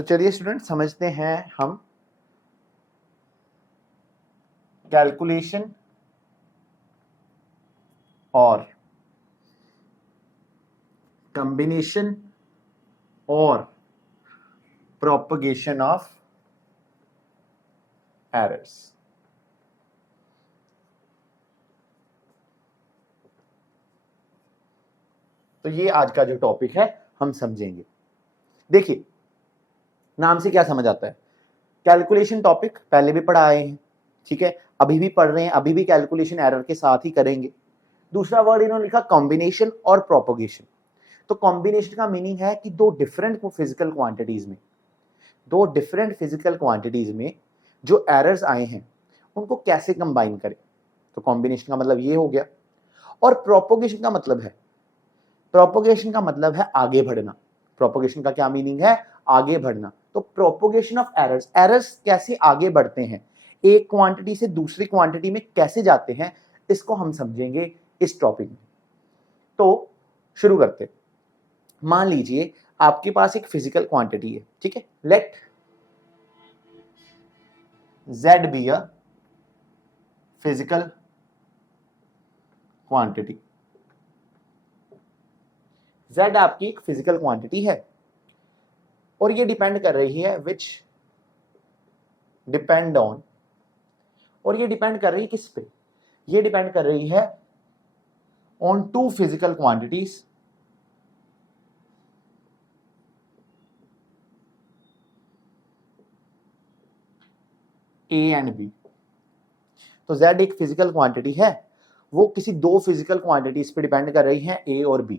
तो चलिए स्टूडेंट समझते हैं हम कैलकुलेशन और कॉम्बिनेशन और प्रोपगेशन ऑफ एरर्स। तो ये आज का जो टॉपिक है हम समझेंगे। देखिए नाम से क्या समझ आता है, कैलकुलेशन टॉपिक पहले भी पढ़ा आए हैं, ठीक है, अभी भी पढ़ रहे हैं, अभी भी कैलकुलेशन एरर के साथ ही करेंगे। दूसरा वर्ड इन्होंने लिखा कॉम्बिनेशन और प्रोपगेशन। तो कॉम्बिनेशन का मीनिंग है कि दो डिफरेंट फिजिकल क्वांटिटीज में जो एरर्स आए हैं उनको कैसे कंबाइन करें। तो कॉम्बिनेशन का मतलब ये हो गया। और प्रोपगेशन का मतलब है आगे बढ़ना। प्रोपगेशन का क्या मीनिंग है? आगे बढ़ना। तो प्रोपगेशन ऑफ एरर्स कैसे आगे बढ़ते हैं, एक क्वांटिटी से दूसरी क्वांटिटी में कैसे जाते हैं, इसको हम समझेंगे इस टॉपिक में। तो शुरू करते। मान लीजिए आपके पास एक फिजिकल क्वांटिटी है, ठीक है, let Z be a physical quantity. Z आपकी एक फिजिकल क्वांटिटी है और ये डिपेंड कर रही है और ये डिपेंड कर रही है किस पे? ये डिपेंड कर रही है on two physical quantities A and B। तो Z एक फिजिकल क्वांटिटी है, वो किसी दो फिजिकल क्वांटिटीज पे डिपेंड कर रही है A और B।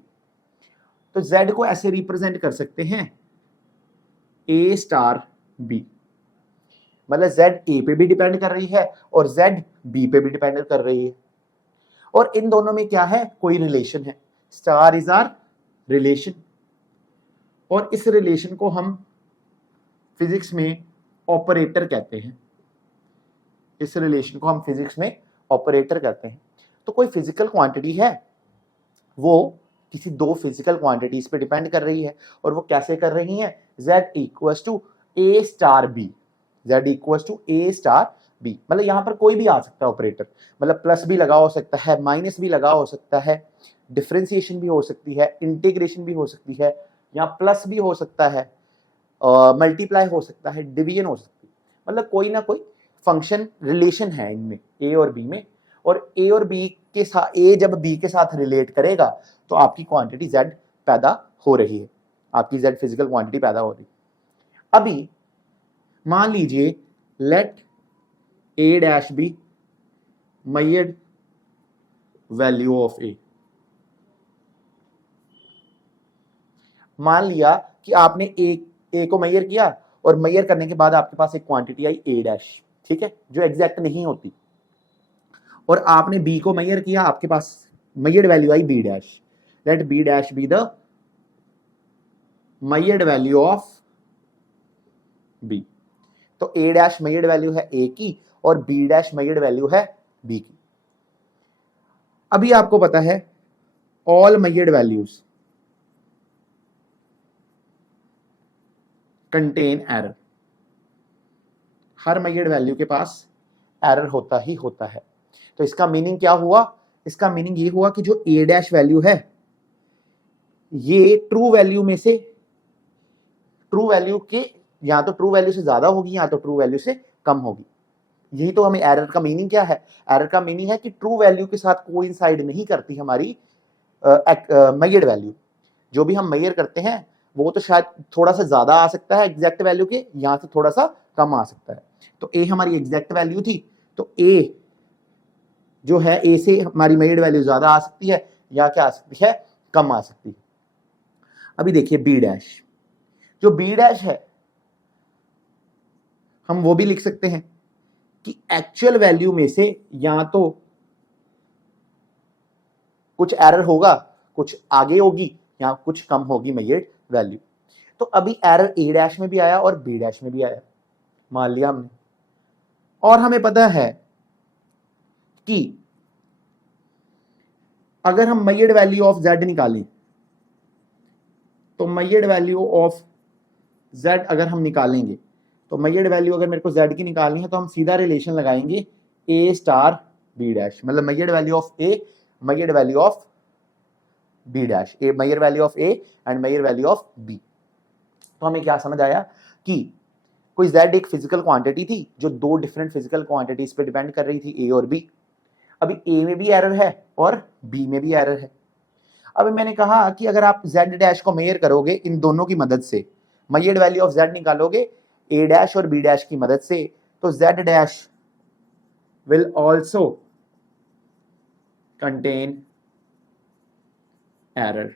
तो Z को ऐसे रिप्रेजेंट कर सकते हैं A स्टार B, मतलब Z A पे भी डिपेंड कर रही है और Z B पे भी डिपेंड कर रही है। और इन दोनों में क्या है? कोई रिलेशन है, स्टार इज आर रिलेशन। और इस रिलेशन को हम फिजिक्स में ऑपरेटर कहते हैं। इस रिलेशन को हम फिजिक्स में ऑपरेटर कहते हैं। तो कोई फिजिकल क्वांटिटी है, वो किसी दो फिजिकल क्वांटिटीज पे डिपेंड कर रही है और वो कैसे कर रही है? Z equals to A star B। Z equals to A star B, मतलब यहां पर कोई भी आ सकता है ऑपरेटर, मतलब प्लस भी लगा हो सकता है, माइनस भी लगा हो सकता है, डिफरेंशिएशन भी हो सकती है, इंटीग्रेशन भी हो सकती है, या प्लस भी हो सकता है, मल्टीप्लाई हो सकता है, डिवीजन हो सकती है, मतलब कोई ना कोई फंक्शन रिलेशन है इनमें A और B में। और A और B के साथ, A जब B के साथ रिलेट करेगा तो आपकी क्वांटिटी Z पैदा हो रही है, आपकी Z फिजिकल क्वांटिटी पैदा हो रही है। अभी मान लीजिए let A dash be measured value of A। मान लिया कि आपने A को मेजर किया और मेजर करने के बाद आपके पास एक क्वांटिटी आई A डैश, ठीक है, जो एग्जैक्ट नहीं होती, और आपने B को मेजर किया, आपके पास मेजर्ड वैल्यू आई B dash. Let B dash be the measured value of B। तो A डैश मेजर्ड वैल्यू है A की और B डैश मेजर्ड वैल्यू है B की। अभी आपको पता है all measured values contain error. हर मेजर्ड वैल्यू के पास एरर होता ही होता है। तो इसका मीनिंग क्या हुआ? इसका मीनिंग ये हुआ कि जो A डैश वैल्यू है ये ट्रू वैल्यू में से, ट्रू वैल्यू के, या तो ट्रू वैल्यू से ज्यादा होगी या तो ट्रू वैल्यू से कम होगी। यही तो हमें एरर का मीनिंग क्या है? एरर का मीनिंग है कि ट्रू वैल्यू के साथ कोइंसाइड नहीं करती हमारी मेजर्ड वैल्यू। जो भी हम मेजर करते हैं वो तो शायद थोड़ा सा ज्यादा आ सकता है एग्जैक्ट वैल्यू के, यहां से थोड़ा सा कम आ सकता है। तो A हमारी एग्जैक्ट वैल्यू थी, तो A जो है A से हमारी मेजर्ड वैल्यू ज्यादा आ सकती है या क्या आ सकती है? कम आ सकती है। अभी देखिए B डैश, जो B डैश है हम वो भी लिख सकते हैं कि एक्चुअल वैल्यू में से या तो कुछ एरर होगा, कुछ आगे होगी या कुछ कम होगी मेजर्ड वैल्यू। तो अभी एरर A डैश में भी आया और B डैश में भी आया, मान लिया हमने। और हमें पता है कि अगर हम मेजर्ड वैल्यू ऑफ Z निकालें तो मेजर्ड वैल्यू ऑफ z अगर हम निकालेंगे तो मैयड वैल्यू अगर मेरे को z की निकालनी है तो हम सीधा रिलेशन लगाएंगे a स्टार b डैश, मतलब मैयड वैल्यू ऑफ a, मैयड value of b dash, A मैयर वैल्यू ऑफ a एंड मैयर वैल्यू ऑफ b। तो हमें क्या समझ आया कि कोई z एक फिजिकल क्वांटिटी थी जो दो डिफरेंट फिजिकल क्वांटिटीज पे डिपेंड कर रही थी, a और b। अभी a में भी एरर है और b में भी एरर है। अभी मैंने कहा कि अगर आप z डैश को मेयर करोगे इन दोनों की मदद से, मैयड वैल्यू ऑफ z निकालोगे a डैश और b डैश की मदद से, तो z dash will also contain error,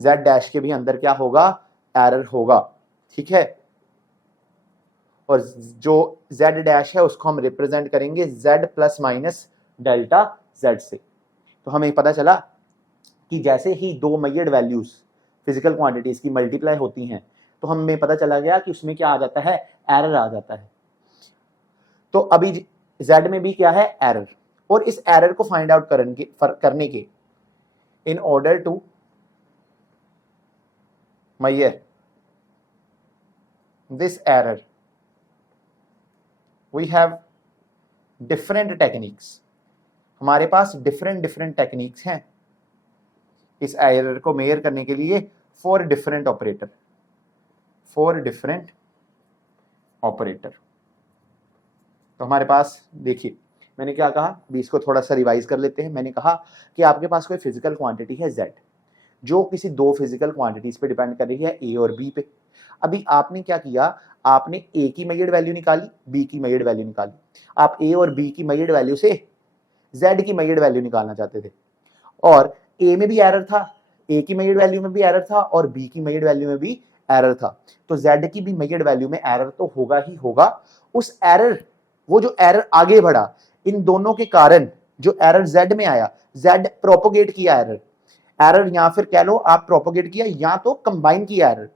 z dash के भी अंदर क्या होगा, एरर होगा, ठीक है। और जो z डैश है उसको हम रिप्रेजेंट करेंगे z plus minus delta z से। तो हमें पता चला कि जैसे ही दो मैयड वैल्यूज फिजिकल क्वांटिटीज की मल्टीप्लाई होती हैं तो हमें पता चला गया कि उसमें क्या आ जाता है, एरर आ जाता है। तो अभी z में भी क्या है, एरर, और इस एरर को फाइंड आउट करने के in order to measure this error we have different techniques, हमारे पास different techniques हैं इस एरर को मेजर करने के लिए for different operator। तो हमारे पास देखिए मैंने क्या कहा, अभी इसको थोड़ा सा रिवाइज कर लेते हैं। मैंने कहा कि आपके पास कोई फिजिकल क्वांटिटी है z जो किसी दो फिजिकल क्वांटिटीज पे डिपेंड कर रही है, a और b पे। अभी आपने क्या किया, आपने a की मैयड वैल्यू निकाली, b की मैयड वैल्यू निकाली। आप a और b की मैयड वैल्यू से z की मैयड वैल्यू निकालना चाहते थे, और a में भी एरर था, a की मैयड वैल्यू में भी एरर था और b की मैयड वैल्यू में भी एरर था। तो z की भी मैयड वैल्यू में एरर तो होगा ही होगा। उस एरर, वो जो एरर आगे बढ़ा, इन दोनों के कारण जो एरर z में आया, z प्रोपोगेट किया एरर, या फिर कह लो आप प्रोपोगेट किया या तो कंबाइन किया एरर।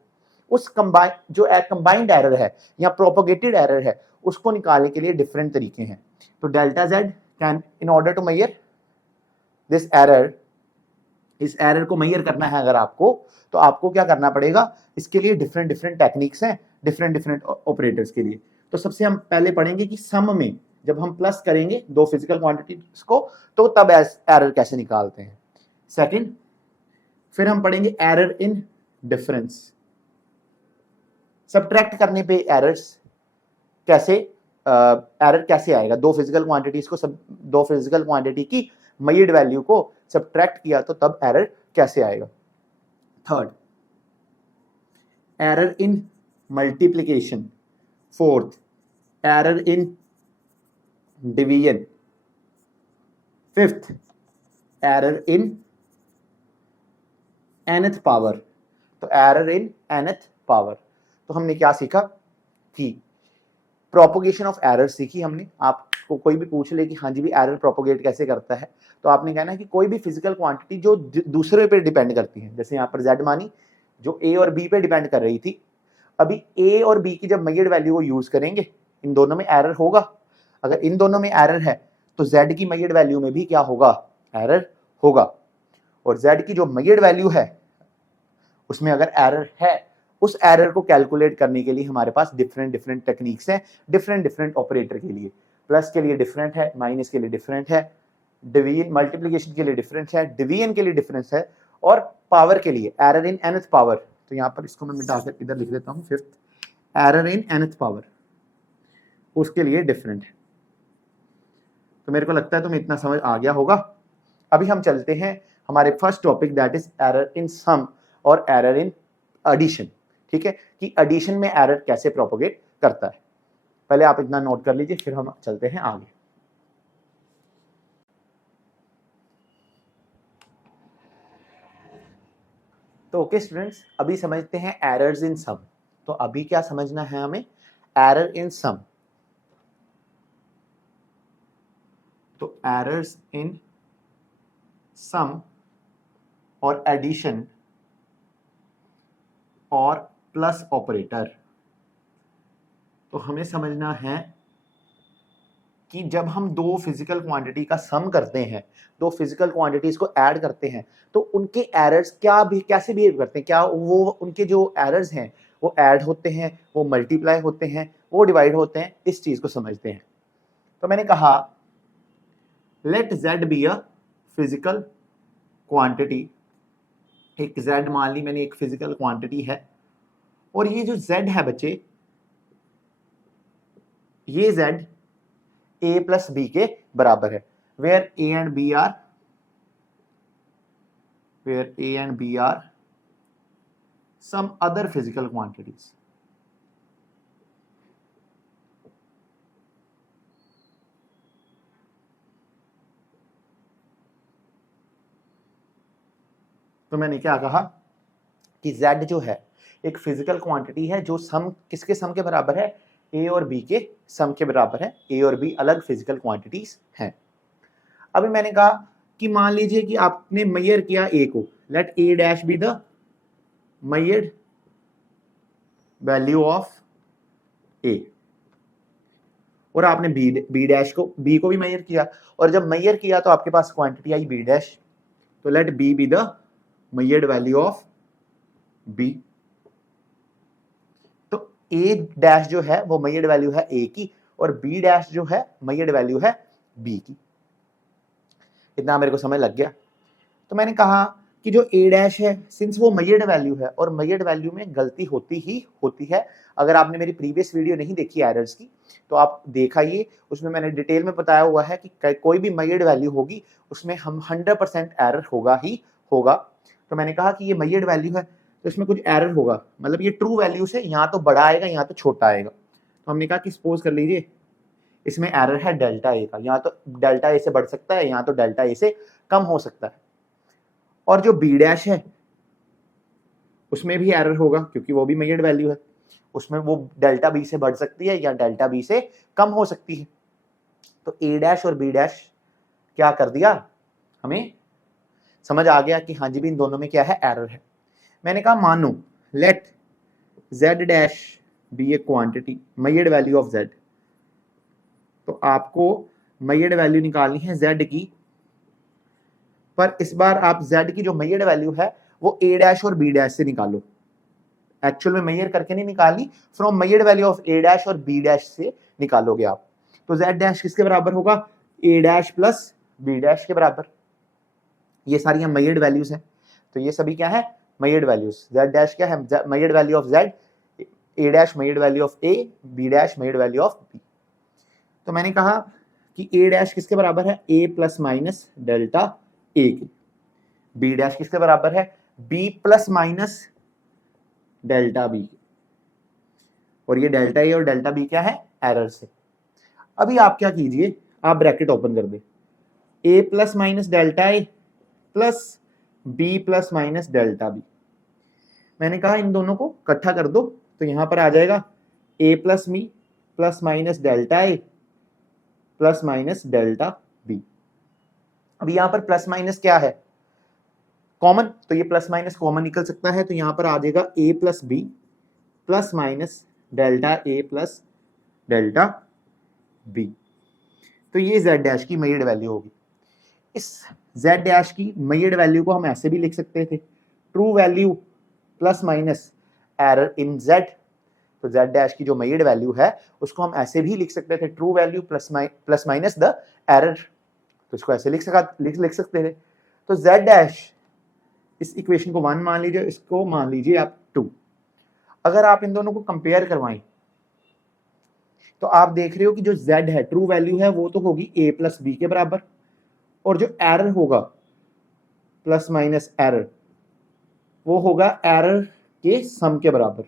उस कंबाइंड एरर है या प्रोपोगेटेड एरर है, उसको निकालने के लिए डिफरेंट तरीके हैं। तो delta z can, in order to measure this error, इस एरर को मेजर करना है अगर आपको, तो आपको क्या करना पड़ेगा, इसके लिए डिफरेंट टेक्निक्स हैं डिफरेंट ऑपरेटर्स के लिए। तो सबसे हम पहले पढ़ेंगे कि सम में जब हम प्लस करेंगे दो फिजिकल क्वांटिटीज को तो तब एरर कैसे निकालते हैं। सेकंड, फिर हम पढ़ेंगे एरर इन डिफरेंस, सबट्रैक्ट करने पे एरर्स कैसे, एरर कैसे आएगा, दो फिजिकल क्वांटिटीज को, दो फिजिकल क्वांटिटी की मैयड वैल्यू को सबट्रैक्ट किया तो तब एरर कैसे आएगा। Third, error in multiplication. Fourth, error in division. Fifth, error in nth power. तो एरर इन nth पावर। तो हमने क्या सीखा कि प्रोपोगेशन ऑफ एरर सीखी हमने। आपको कोई भी पूछ ले कि हाँ जी भी एरर प्रोपोगेट कैसे करता है, तो आपने कहना है कि कोई भी फिजिकल क्वांटिटी जो दूसरे पे डिपेंड करती है, जैसे यहाँ पर z मानी जो a और b पे डिपेंड कर रही थी, अभी a और b की जब मैयड वैल्यू को यूज करेंगे इन दोनों में एरर होगा। अगर इन दोनों में एरर है तो z की मैयड वैल्यू में भी क्या होगा, एरर होगा। और z की जो मैयड वैल्यू है उसमें अगर एरर है, उस एरर को कैलकुलेट करने के लिए हमारे पास डिफरेंट टेक्निक्स हैं डिफरेंट ऑपरेटर के लिए। प्लस के लिए डिफरेंट है, माइनस के लिए डिफरेंट है, डिवीजन मल्टीप्लिकेशन के लिए डिफरेंट है, डिवीजन के लिए डिफरेंस है, और पावर के लिए एरर इन nth पावर। तो यहाँ पर इसको मैं मिटाकर इधर लिख देता हूँ, fifth, error in nth power, उसके लिए डिफरेंट है। तो मेरे को लगता है तुम्हें इतना समझ आ गया होगा। अभी हम चलते हैं हमारे first topic, that is error in sum और एरर इन एडिशन। ठीक है, कि एडिशन में एरर कैसे प्रोपोगेट करता है। पहले आप इतना नोट कर लीजिए, फिर हम चलते हैं आगे। तो ओके स्टूडेंट्स, अभी समझते हैं एरर्स इन सम। तो अभी क्या समझना है हमें, एरर इन सम। तो एरर्स इन सम और एडिशन और प्लस ऑपरेटर। तो हमें समझना है कि जब हम दो फिजिकल क्वांटिटी का सम करते हैं, दो फिजिकल क्वांटिटीज को ऐड करते हैं, तो उनके एरर्स कैसे बिहेव करते हैं, क्या वो उनके जो एरर्स हैं वो ऐड होते हैं, वो मल्टीप्लाई होते हैं, वो डिवाइड होते हैं, इस चीज को समझते हैं। तो मैंने कहा let z be a physical quantity, एक z मान ली मैंने एक फिजिकल क्वांटिटी है, और ये जो z है बच्चे, ये z a प्लस बी के बराबर है, where a and b are some other physical quantities. तो मैंने क्या कहा कि z जो है एक फिजिकल क्वांटिटी है जो सम किसके सम के बराबर है, a और b के सम के बराबर है। a और b अलग फिजिकल क्वांटिटीज हैं। अभी मैंने कहा कि मान लीजिए कि आपने मेजर किया a को, let a dash be the measured value of a, और आपने b डैश को b को भी मेजर किया, और जब मेजर किया तो आपके पास क्वांटिटी आई b डैश, तो let b be the measured value of b। तो a डैश जो है वो मेजर्ड वैल्यू है a की, और b डैश जो है मेजर्ड वैल्यू है b की। इतना मेरे को समझ लग गया। तो मैंने कहा कि जो a डैश है, सिंस वो मेजर्ड वैल्यू है, और मेजर्ड वैल्यू में गलती होती ही होती है। अगर आपने मेरी प्रीवियस वीडियो नहीं देखी एरर्स की तो आप दिखाइए, उसमें मैंने डिटेल में बताया हुआ है कि कोई भी मेजर्ड वैल्यू होगी उसमें हम 100% एरर होगा ही होगा। तो मैंने कहा कि ये मेजर्ड वैल्यू है तो इसमें कुछ एरर होगा, मतलब ये ट्रू वैल्यू से यहाँ तो बड़ा आएगा यहाँ तो छोटा आएगा। तो हमने कहा कि सपोज कर लीजिए इसमें एरर है डेल्टा ए का, यहाँ तो डेल्टा ए से बढ़ सकता है, यहाँ तो डेल्टा ए से कम हो सकता है। और जो बी डैश है उसमें भी एरर होगा क्योंकि वो भी मेजर्ड वैल्यू है, उसमें वो डेल्टा बी से बढ़ सकती है या डेल्टा बी से कम हो सकती है। तो ए डैश और बी डैश क्या कर दिया, हमें समझ आ गया कि हाँ जी भी इन दोनों में क्या है, एरर है। मैंने कहा मानो let z dash be a quantity measured value of z, तो आपको मेजर्ड वैल्यू निकालनी है z की, पर इस बार आप z की जो मेजर्ड वैल्यू है वो a डैश और b डैश से निकालो। एक्चुअल में मेजर करके नहीं निकालनी, from measured value of a dash और b डैश से निकालोगे आप। तो z डैश किसके बराबर होगा, a dash plus b dash के बराबर। ये सारी मेजर्ड वैल्यूज हैं, तो ये सभी क्या है, मेजर्ड वैल्यूज। z डैश क्या है, measured value of z, a dash measured value of a, b dash measured value of b। तो मैंने कहा कि a डैश किसके बराबर है, a plus minus delta a की, b डैश किसके बराबर है, b plus minus delta b की, और ये डेल्टा a और डेल्टा b क्या है, एरर से। अभी आप क्या कीजिए, आप ब्रैकेट ओपन कर दे, a plus minus delta a plus b plus minus delta b। मैंने कहा इन दोनों को इकट्ठा कर दो, तो यहां पर आ जाएगा a plus me plus minus delta a plus minus delta b। अब यहां पर प्लस माइनस क्या है, कॉमन, तो ये प्लस माइनस कॉमन निकल सकता है, तो यहां पर आ जाएगा a plus B plus minus delta a plus delta b। तो ये z डैश की मेजर्ड वैल्यू होगी। इस z डैश की मेजर्ड वैल्यू को हम ऐसे भी लिख सकते थे, true value plus minus error in z। तो z डैश की जो मेजर्ड वैल्यू है उसको हम ऐसे भी लिख सकते थे, true value plus minus the error, तो इसको ऐसे लिख सकते थे। तो z डैश, इस इक्वेशन को 1 मान लीजिए, इसको मान लीजिए आप 2। अगर आप इन दोनों को कंपेयर करवाएं तो आप देख रहे हो कि जो z है ट्रू वैल्यू है वो तो होगी a प्लस बी के बराबर, और जो एरर होगा प्लस माइनस एरर वो होगा एरर के सम के बराबर।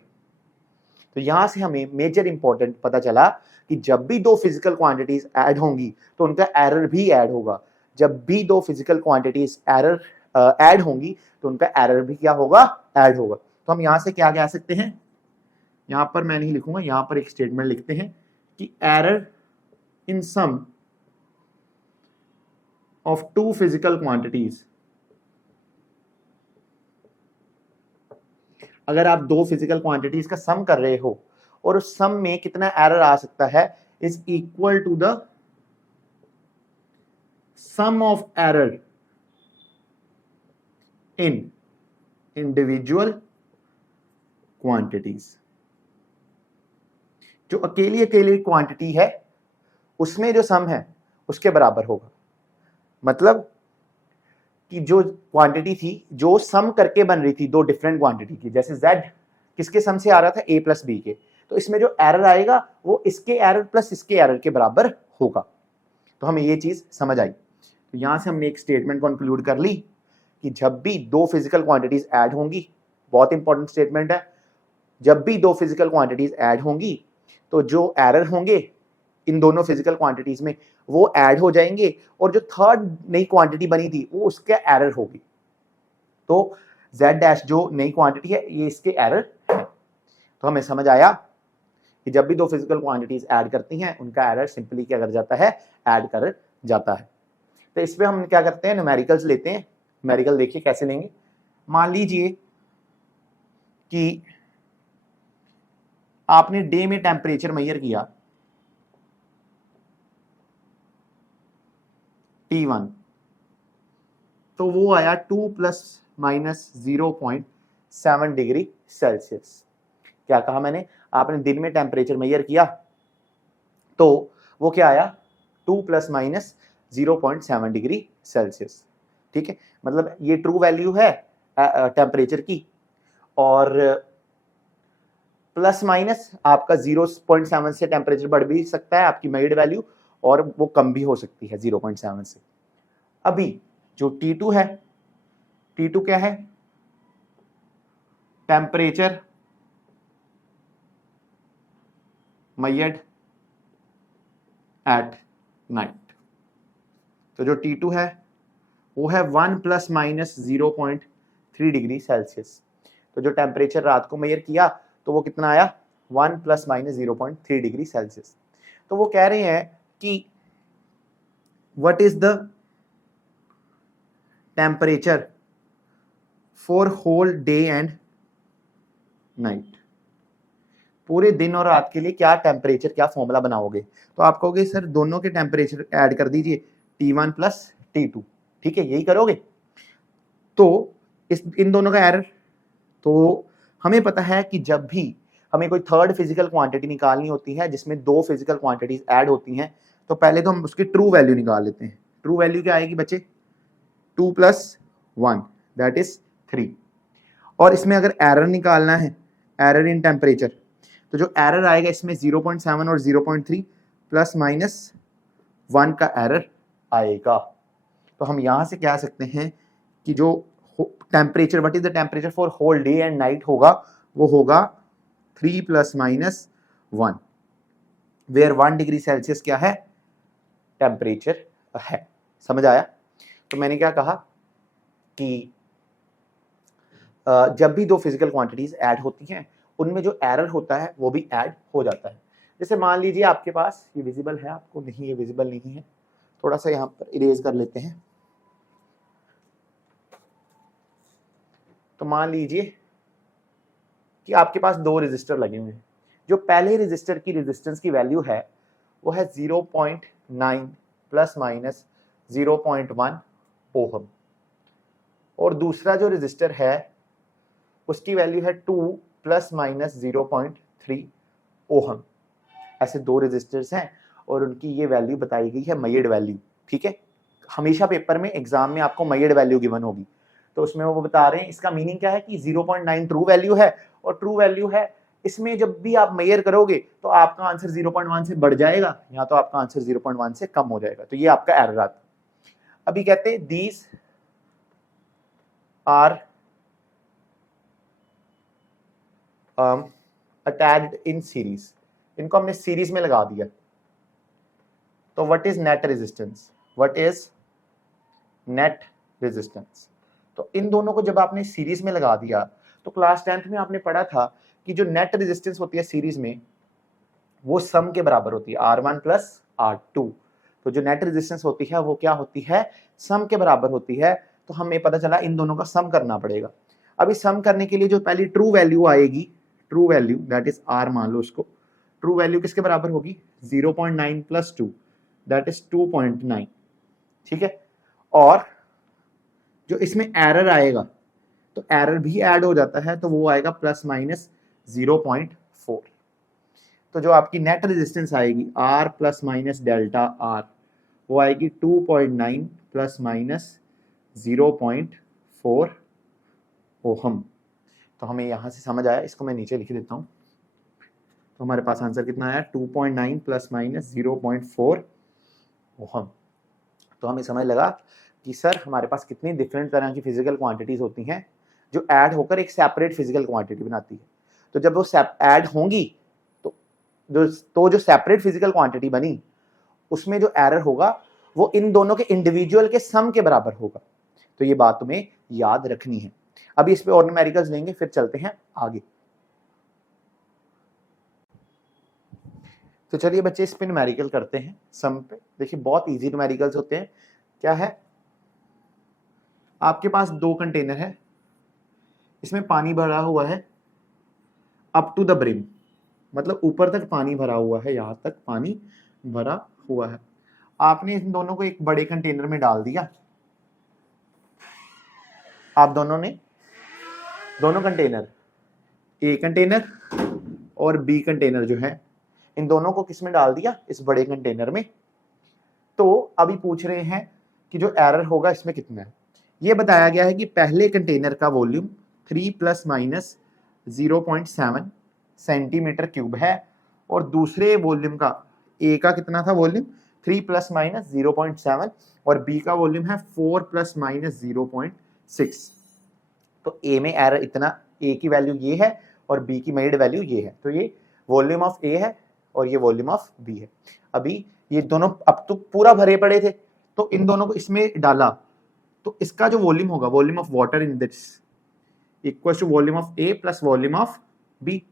तो यहां से हमें मेजर इंपॉर्टेंट पता चला कि जब भी दो फिजिकल क्वांटिटीज ऐड होंगी तो उनका एरर भी ऐड होगा। जब भी दो फिजिकल क्वांटिटीज एरर ऐड होंगी तो उनका एरर भी क्या होगा, ऐड होगा। तो हम यहां से क्या कह सकते हैं, यहां पर मैं नहीं लिखूंगा, यहां पर एक स्टेटमेंट लिखते हैं कि error in sum of two physical quantities, अगर आप दो फिजिकल क्वांटिटीज का सम कर रहे हो और उस सम में कितना एरर आ सकता है, is equal to the sum of error in individual quantities. जो अकेली अकेली क्वांटिटी है उसमें जो सम है उसके बराबर होगा। मतलब कि जो क्वांटिटी थी जो सम करके बन रही थी दो डिफरेंट क्वांटिटी की, जैसे z किसके सम से आ रहा था, a प्लस बी के, तो इसमें जो एरर आएगा वो इसके एरर प्लस इसके एरर के बराबर होगा। तो हमें ये चीज समझ आई। तो यहां से हमने एक स्टेटमेंट कंक्लूड कर ली कि जब भी दो फिजिकल क्वांटिटीज ऐड होंगी, बहुत इंपॉर्टेंट स्टेटमेंट है, जब भी दो फिजिकल क्वांटिटीज ऐड होंगी तो जो एरर होंगे इन दोनों फिजिकल क्वांटिटीज में वो ऐड हो जाएंगे और जो थर्ड नई क्वांटिटी बनी थी वो उसके एरर होगी। तो z डैश जो नई क्वांटिटी है ये इसके एरर है। तो हमें समझ आया कि जब भी दो फिजिकल क्वांटिटीज ऐड करती हैं उनका एरर सिंपली क्या कर जाता है, ऐड कर जाता है। तो इसमें हम क्या करते हैं, न्यूमेरिकल्स लेते हैं। न्यूमेरिकल देखिए कैसे लेंगे। मान लीजिए कि आपने डे में टेम्परेचर मेजर किया T1, तो वो आया 2 ± 0.7 डिग्री सेल्सियस। क्या कहा मैंने, आपने दिन में टेम्परेचर मेजर किया तो वो क्या आया 2 ± 0.7 डिग्री सेल्सियस। ठीक है, मतलब ये ट्रू वैल्यू है टेम्परेचर की, और प्लस माइनस आपका 0.7 से टेम्परेचर बढ़ भी सकता है आपकी मेजर्ड वैल्यू, और वो कम भी हो सकती है 0.7 से। अभी जो T2 है, T2 क्या है, टेम्परेचर मेजर्ड एट नाइट। तो जो T2 है वो है 1 ± 0.3 डिग्री सेल्सियस। तो जो टेम्परेचर रात को मेजर किया तो वो कितना आया, 1 ± 0.3 डिग्री सेल्सियस। तो वो कह रहे हैं कि what is the temperature for whole day and night, पूरे दिन और रात के लिए क्या टेम्परेचर, क्या फॉर्मूला बनाओगे। तो आप कहोगे सर दोनों के टेम्परेचर ऐड कर दीजिए T1 प्लस T2, ठीक है, यही करोगे। तो इन दोनों का एरर, तो हमें पता है कि जब भी हमें कोई थर्ड फिजिकल क्वांटिटी निकालनी होती है जिसमें दो फिजिकल क्वांटिटीज ऐड होती हैं, तो पहले तो हम उसकी ट्रू वैल्यू निकाल लेते हैं। ट्रू वैल्यू क्या आएगी बच्चे, 2 + 1 दैट इज 3। और इसमें अगर एरर निकालना है, एरर इन टेम्परेचर, तो जो एरर आएगा इसमें 0.7 और 0.3 प्लस माइनस 1 का एरर आएगा। तो हम यहां से कह सकते हैं कि जो temperature, what is the temperature for whole day and night होगा, वो होगा 3 ± 1, वेयर 1 डिग्री सेल्सियस क्या है, टेम्परेचर है। समझ आया। तो मैंने क्या कहा कि जब भी दो फिजिकल क्वांटिटीज ऐड होती हैं उनमें जो एरर होता है वो भी ऐड हो जाता है। जैसे मान लीजिए आपके पास, ये विजिबल है आपको, नहीं ये विजिबल नहीं है, थोड़ा सा यहां पर इरेज कर लेते हैं। तो मान लीजिए कि आपके पास दो रेजिस्टर लगे हुए हैं। जो पहले रेजिस्टर की रेजिस्टेंस की वैल्यू है वो है 0.9 ± 0.1 ओहम, और दूसरा जो रेजिस्टर है उसकी वैल्यू है 2 ± 0.3 ओहम। ऐसे दो रेजिस्टर्स हैं और उनकी ये वैल्यू बताई गई है मेजर्ड वैल्यू। ठीक है, हमेशा पेपर में एग्जाम में आपको मेजर्ड वैल्यू गिवन होगी, तो उसमें वो बता रहे हैं, इसका मीनिंग क्या है कि 0.9 ट्रू वैल्यू है और ट्रू वैल्यू है, इसमें जब भी आप मेजर करोगे तो आपका आंसर 0.1 से बढ़ जाएगा या तो आपका आंसर 0.1 से कम हो जाएगा। तो ये आपका एरर आता है। अभी कहते हैं these are attached in series, इनको हमने सीरीज में लगा दिया। तो what is net resistance, what is net resistance. तो इन दोनों को जब आपने सीरीज में लगा दिया तो क्लास 10th में आपने पढ़ा था कि जो नेट रेजिस्टेंस होती है सीरीज में वो सम के बराबर होती है, R1 + R2। तो जो नेट रेजिस्टेंस होती है वो क्या होती है, सम के बराबर होती है। तो हमें पता चला इन दोनों का सम करना पड़ेगा। अभी सम करने के लिए जो पहली ट्रू वैल्यू आएगी, true value that is R मान लो उसको, ट्रू वैल्यू किसके बराबर होगी, 0.9 + 2 दैट इज 2.9। ठीक है, और जो इसमें एरर आएगा तो एरर भी ऐड हो जाता है, तो वो आएगा ±0.4। तो जो आपकी नेट रेजिस्टेंस आएगी R plus minus delta R वो आएगी 2.9 प्लस माइनस 0.4 ओहम। तो हमें यहाँ से समझ आया, इसको मैं नीचे लिख देता हूँ। तो हमारे पास आंसर कितना आया 2.9 प्लस माइनस 0.4 ओहम। तो हमें समझ लगा कि सर हमारे पास कितनी डिफरेंट तरह की फिजिकल क्वांटिटीज होती हैं जो ऐड होकर एक सेपरेट फिजिकल क्वांटिटी बनाती है। तो जब वो ऐड होंगी तो जो सेपरेट फिजिकल क्वांटिटी बनी उसमें जो एरर होगा वो इन दोनों के इंडिविजुअल के सम के बराबर होगा। तो ये बात तुम्हें याद रखनी है। अभी इस पे और न्यूमेरिकल्स लेंगे, फिर चलते हैं आगे। तो चलिए बच्चे इस पे न्यूमेरिकल करते हैं सम पे। देखिए बहुत इजी न्यूमेरिकल्स होते हैं। क्या है, आपके पास 2 कंटेनर है, इसमें पानी भरा हुआ है अप टू द ब्रिम, मतलब ऊपर तक पानी भरा हुआ है, यहां तक पानी भरा हुआ है। आपने इन दोनों को एक बड़े कंटेनर में डाल दिया। आप दोनों कंटेनर, ए कंटेनर और बी कंटेनर जो है, इन दोनों को किस में डाल दिया, इस बड़े कंटेनर में। तो अभी पूछ रहे हैं कि जो एरर होगा इसमें कितना है। ये बताया गया है कि पहले कंटेनर का volume 3 plus minus 0.7 centimetre cube है और दूसरे वॉल्यूम का, ए का कितना था वॉल्यूम 3 प्लस माइनस 0.7 और बी का वॉल्यूम है 4 प्लस माइनस 0.6। तो ए में एरर इतना, ए की वैल्यू ये है और बी की मेड वैल्यू ये है। तो ये वॉल्यूम ऑफ ए है और ये वॉल्यूम ऑफ बी है। अभी ये दोनों अब तो पूरा भरे पड़े थे, तो इन दोनों को इसमें डाला तो इसका जो वॉल्यूम होगा, volume of water in this equal to volume of A plus volume of B.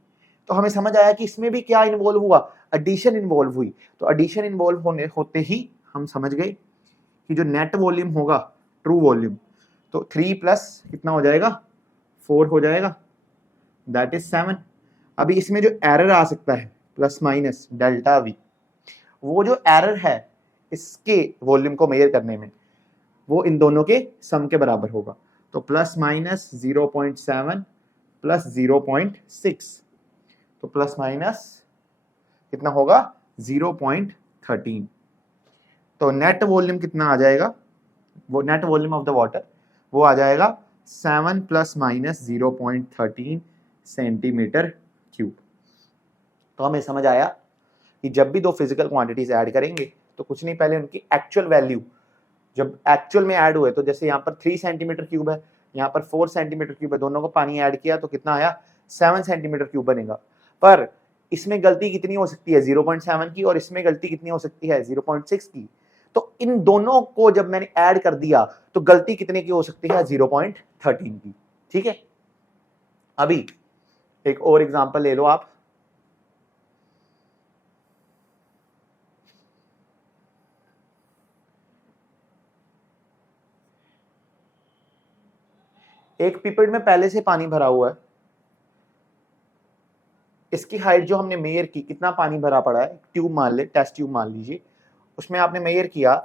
तो हमें समझ आया कि इसमें भी क्या इन्वॉल्व हुआ, एडिशन इन्वॉल्व हुई। तो एडिशन इन्वॉल्व होते ही हम समझ गए कि जो नेट वॉल्यूम होगा, ट्रू वॉल्यूम, तो 3 प्लस कितना हो जाएगा 4 हो जाएगा, दैट इज 7। अभी इसमें जो एरर आ सकता है प्लस माइनस डेल्टा वी, वो जो एरर है इसके वॉल्यूम को मेजर करने में, वो इन दोनों के सम के बराबर होगा। तो प्लस माइनस 0.7 प्लस 0.6, तो प्लस माइनस कितना होगा 0.13। तो नेट वॉल्यूम कितना आ जाएगा, वो net volume of the water वो आ जाएगा 7 प्लस माइनस 0.13 सेंटीमीटर क्यूब। तो हमें समझ आया कि जब भी दो फिजिकल क्वांटिटीज ऐड करेंगे तो कुछ नहीं, पहले उनकी एक्चुअल वैल्यू जब एक्चुअल में ऐड हुए, तो जैसे यहाँ पर 3 सेंटीमीटर क्यूब है, यहाँ पर 4 सेंटीमीटर क्यूब है, दोनों को पानी ऐड किया तो कितना आया 7 सेंटीमीटर क्यूब बनेगा। पर इसमें गलती कितनी हो सकती है 0.7 की और इसमें गलती कितनी हो सकती है 0.6 की। तो इन दोनों को जब मैंने ऐड कर दिया तो गलती कितने की हो सकती है 0.13 की। ठीक है, अभी एक और एग्जांपल ले लो आप। एक पिपेट में पहले से पानी भरा हुआ है, इसकी हाइट जो हमने मेजर की, कितना पानी भरा पड़ा है, ट्यूब मान ले, टेस्ट ट्यूब मान लीजिए, उसमें आपने मेजर किया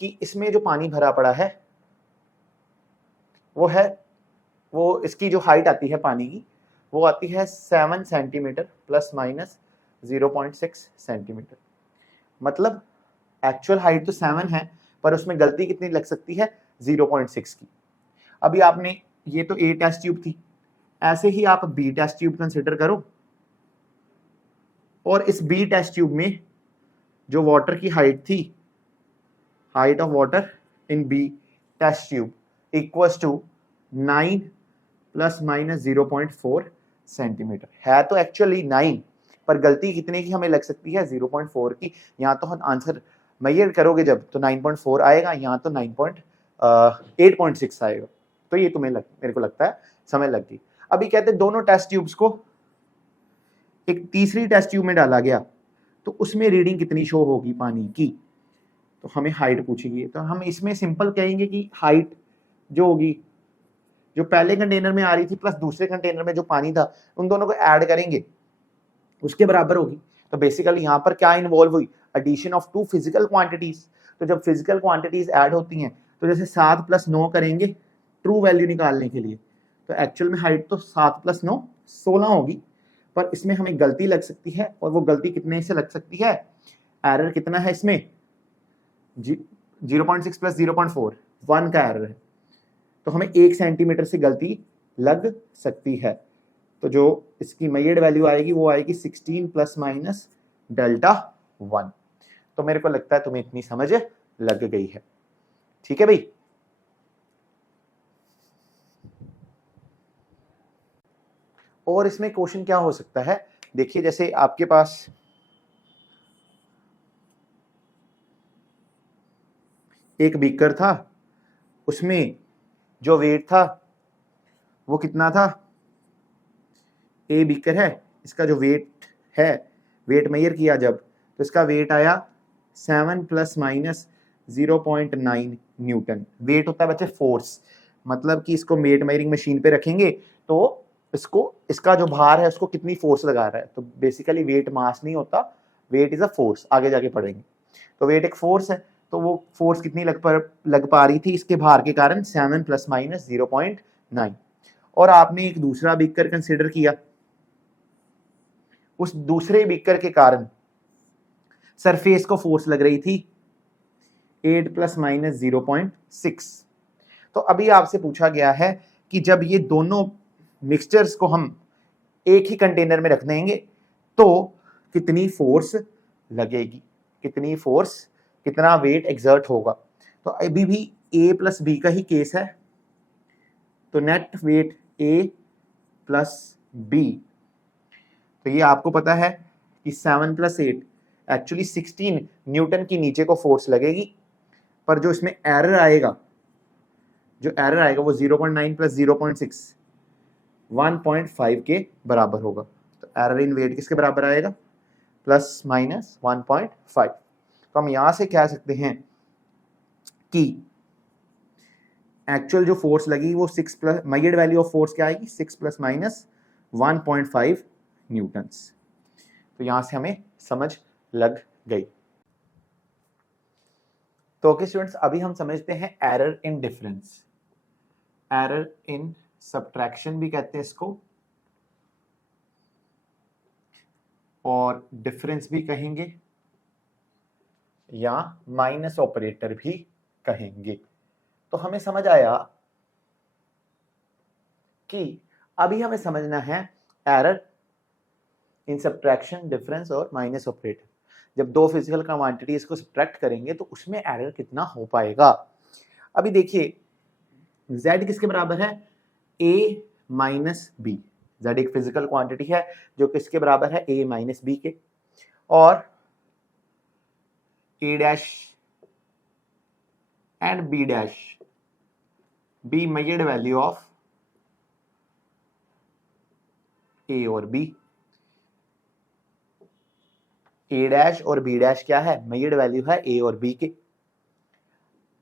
कि इसमें जो पानी भरा पड़ा है वो इसकी जो हाइट आती है पानी की वो आती है 7 सेंटीमीटर प्लस माइनस 0.6 सेंटीमीटर। मतलब एक्चुअल हाइट तो 7 है पर उसमें गलती कितनी लग सकती है 0.6 की। अभी आपने, ये तो ए टेस्ट ट्यूब थी, ऐसे ही आप बी टेस्ट ट्यूब कंसिडर करो और इस बी टेस्ट ट्यूब में जो वाटर की हाइट थी, height of water in B test tube equals to 9 plus minus 0.4 centimetre है। तो एक्चुअली 9 पर गलती कितने की हमें लग सकती है 0.4 की। यहाँ तो हम आंसर मेजर करोगे जब तो 9.4 आएगा, यहाँ तो 8.6 आएगा। तो ये तुम्हें मेरे को लगता है समझ लग गई। अभी कहते हैं दोनों टेस्ट ट्यूब्स को एक तीसरी टेस्ट ट्यूब में डाला गया तो उसमें रीडिंग कितनी शो होगी पानी की, तो हमें हाइट पूछेगी। तो हम इसमें सिंपल कहेंगे कि हाइट जो होगी, जो पहले कंटेनर में आ रही थी प्लस दूसरे कंटेनर में जो पानी था, उन दोनों को ऐड करेंगे उसके बराबर होगी। तो बेसिकली यहाँ पर क्या इन्वॉल्व हुई, एडिशन ऑफ 2 फिजिकल क्वांटिटीज। तो जब फिजिकल क्वांटिटीज ऐड होती हैं तो जैसे 7 प्लस 9 करेंगे ट्रू वैल्यू निकालने के लिए, तो एक्चुअल में हाइट तो 7 प्लस 9 16 होगी, पर इसमें हमें गलती लग सकती है, और वो गलती कितने से लग सकती है, एरर कितना है इसमें 0.6 प्लस 0.4 1 का एरर है, तो हमें 1 सेंटीमीटर से गलती लग सकती है। तो जो इसकी मेजर्ड वैल्यू आएगी वो आएगी 16 प्लस माइनस डेल्टा 1। तो मेरे को लगता है तुम्हें इतनी समझ लग गई है। ठीक है भाई। और इसमें क्वेश्चन क्या हो सकता है, देखिए जैसे आपके पास एक बीकर था, उसमें जो वेट था वो कितना था, ए बीकर है, इसका जो वेट है, वेट मेजर किया जब, तो इसका वेट आया 7 प्लस माइनस 0.9 न्यूटन। वेट होता है बच्चे फोर्स, मतलब कि इसको वेट मेजरिंग मशीन पे रखेंगे तो इसका जो भार है उसको कितनी फोर्स लगा रहा है, तो बेसिकली वेट मास नहीं होता, वेट इज अ फोर्स, आगे जाके पढ़ेंगे। तो वेट एक फोर्स है, तो वो फोर्स कितनी लग पा रही थी इसके भार के कारण, 7 प्लस माइनस 0.9। और आपने एक दूसरा बीकर कंसिडर किया, उस दूसरे बीकर के कारण सरफेस को फोर्स लग रही थी 8 प्लस माइनस 0.6। तो अभी आपसे पूछा गया है कि जब ये दोनों मिक्सचर्स को हम एक ही कंटेनर में रख देंगे तो कितनी फोर्स लगेगी, कितनी फोर्स, कितना वेट एक्सर्ट होगा। तो अभी भी ए प्लस बी का ही केस है, तो नेट वेट ए प्लस बी, तो ये आपको पता है कि 7 प्लस 8 एक्चुअली 16 न्यूटन की नीचे को फोर्स लगेगी, पर जो इसमें एरर आएगा, जो एरर आएगा वो 0.9 प्लस 0.6 1.5 के बराबर होगा। तो एरर इन वेट किसके बराबर आएगा, प्लस माइनस 1.5। तो हम यहां से कह सकते हैं कि एक्चुअल जो फोर्स लगी वो 6 plus, measured value of force क्या आएगी, 6 प्लस माइनस 1.5 न्यूटन्स। तो यहां से हमें समझ लग गई। तो ओके स्टूडेंट्स, अभी हम समझते हैं error in difference, error in subtraction भी कहते हैं इसको, और डिफरेंस भी कहेंगे, या माइनस ऑपरेटर भी कहेंगे। तो हमें समझ आया कि अभी हमें समझना है एरर इन सब्ट्रैक्शन, डिफरेंस और माइनस ऑपरेटर। जब दो फिजिकल क्वांटिटीज को सब्ट्रैक्ट करेंगे तो उसमें एरर कितना हो पाएगा। अभी देखिए z किसके बराबर है, a माइनस बी। z एक फिजिकल क्वांटिटी है जो किसके बराबर है, a माइनस बी के, और a dash and b dash, b measured value of a और b, a डैश और b डैश क्या है, मेजर्ड वैल्यू है a और b के।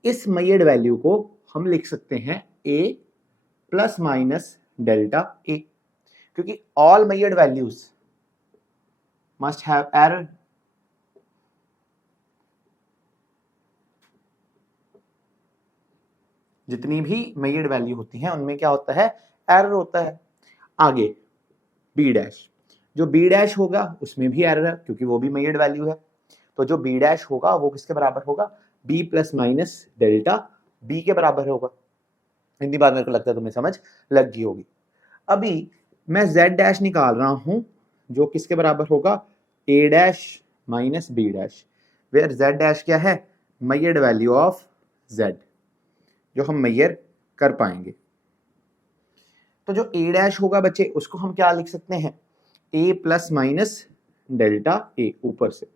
इस मेजर्ड वैल्यू को हम लिख सकते हैं a plus minus delta a, क्योंकि all measured values must have error. जितनी भी मेजर्ड वैल्यू होती हैं उनमें क्या होता है, एरर होता है। आगे b डैश, जो b डैश होगा उसमें भी एरर है क्योंकि वो भी मेजर्ड वैल्यू है। तो जो b डैश होगा वो किसके बराबर होगा, b plus minus delta b के बराबर होगा। इतनी बात मेरे को लगता है तुम्हें समझ लग गई होगी। अभी मैं z डैश निकाल रहा हूं जो किसके बराबर होगा, a dash minus b dash, where z dash क्या है, मेजर्ड वैल्यू ऑफ z, जो हम मेजर कर पाएंगे। तो जो a डैश होगा बच्चे उसको हम क्या लिख सकते हैं, a plus minus delta a ऊपर से,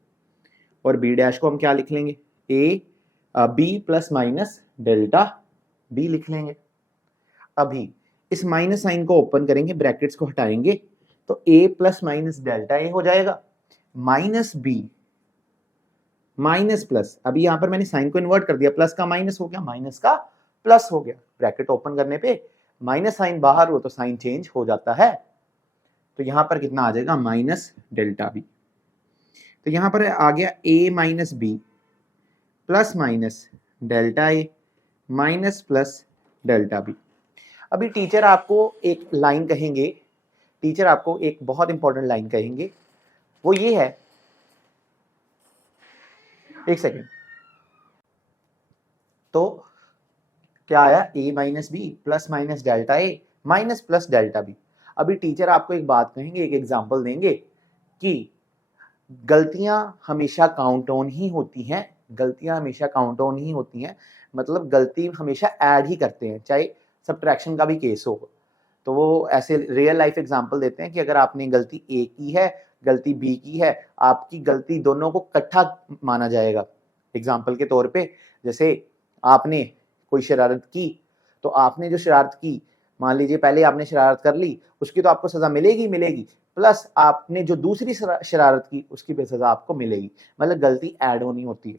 और b डैश को हम क्या लिख लेंगे, b plus minus delta b लिख लेंगे। अभी इस माइनस साइन को ओपन करेंगे, ब्रैकेट्स को हटाएंगे, तो a plus minus delta a हो जाएगा, माइनस b माइनस प्लस, अभी यहां पर मैंने साइन को इन्वर्ट कर दिया, प्लस का माइनस हो गया, माइनस का प्लस हो गया, ब्रैकेट ओपन करने पे माइनस साइन बाहर हो तो साइन चेंज हो जाता है। तो यहां पर कितना आ जाएगा, माइनस डेल्टा बी। तो यहां पर आ गया a minus B plus minus delta A minus plus delta B. अभी टीचर आपको एक लाइन कहेंगे टीचर आपको एक बहुत इंपॉर्टेंट लाइन कहेंगे, वो ये है, एक सेकेंड, तो क्या आया, a minus B plus minus delta A minus plus delta B. अभी टीचर आपको एक बात कहेंगे, एक एग्जांपल देंगे कि गलतियां हमेशा काउंट ऑन ही होती हैं, गलतियां हमेशा काउंट ऑन ही होती हैं, मतलब गलती हमेशा ऐड ही करते हैं, चाहे सब्ट्रैक्शन का भी केस हो। तो वो ऐसे रियल लाइफ एग्जांपल देते हैं कि अगर आपने गलती ए की है, गलती बी की है, आपकी गलती दोनों को इकट्ठा माना जाएगा। एग्जांपल के तौर पे, जैसे आपने कोई शरारत की, तो आपने जो शरारत की, मान लीजिए पहले आपने शरारत कर ली, उसकी तो आपको सजा मिलेगी मिलेगी, प्लस आपने जो दूसरी शरारत की उसकी भी सजा आपको मिलेगी, मतलब गलती ऐड होनी होती है।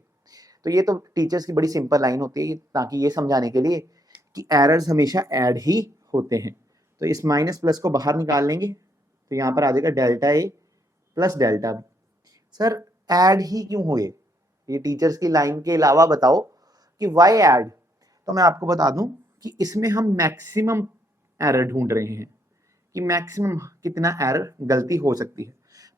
तो ये तो टीचर्स की बड़ी सिंपल लाइन होती है, ताकि ये समझाने के लिए कि एरर्स हमेशा ऐड ही होते हैं। तो इस माइनस प्लस को बाहर निकाल लेंगे, तो यहाँ पर आ जाएगा delta A plus delta B. Sir add ही क्यों हुए, ये टीचर्स की लाइन के अलावा बताओ कि वाई ऐड। तो मैं आपको बता दूं कि इसमें हम मैक्सिमम एरर ढूंढ रहे हैं कि मैक्सिमम कितना एरर गलती हो सकती है।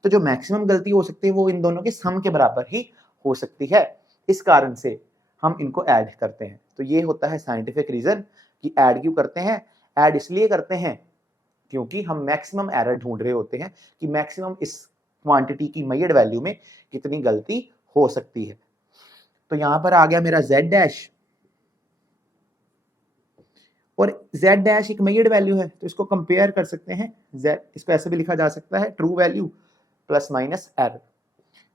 तो जो मैक्सिमम गलती हो सकती है वो इन दोनों के सम के बराबर ही हो सकती है, इस कारण से हम इनको ऐड करते हैं। तो ये होता है साइंटिफिक रीजन कि ऐड क्यों करते हैं। ऐड इसलिए करते हैं क्योंकि हम मैक्सिमम एरर ढूंढ रहे होते हैं कि मैक्सिमम इस क्वांटिटी की मेजर्ड वैल्यू में कितनी गलती हो सकती है। तो यहां पर आ गया मेरा z डैश, और z डैश एक मेजर्ड वैल्यू है, तो इसको कंपेयर कर सकते हैं। z इसको ऐसे भी लिखा जा सकता है, true value plus minus error.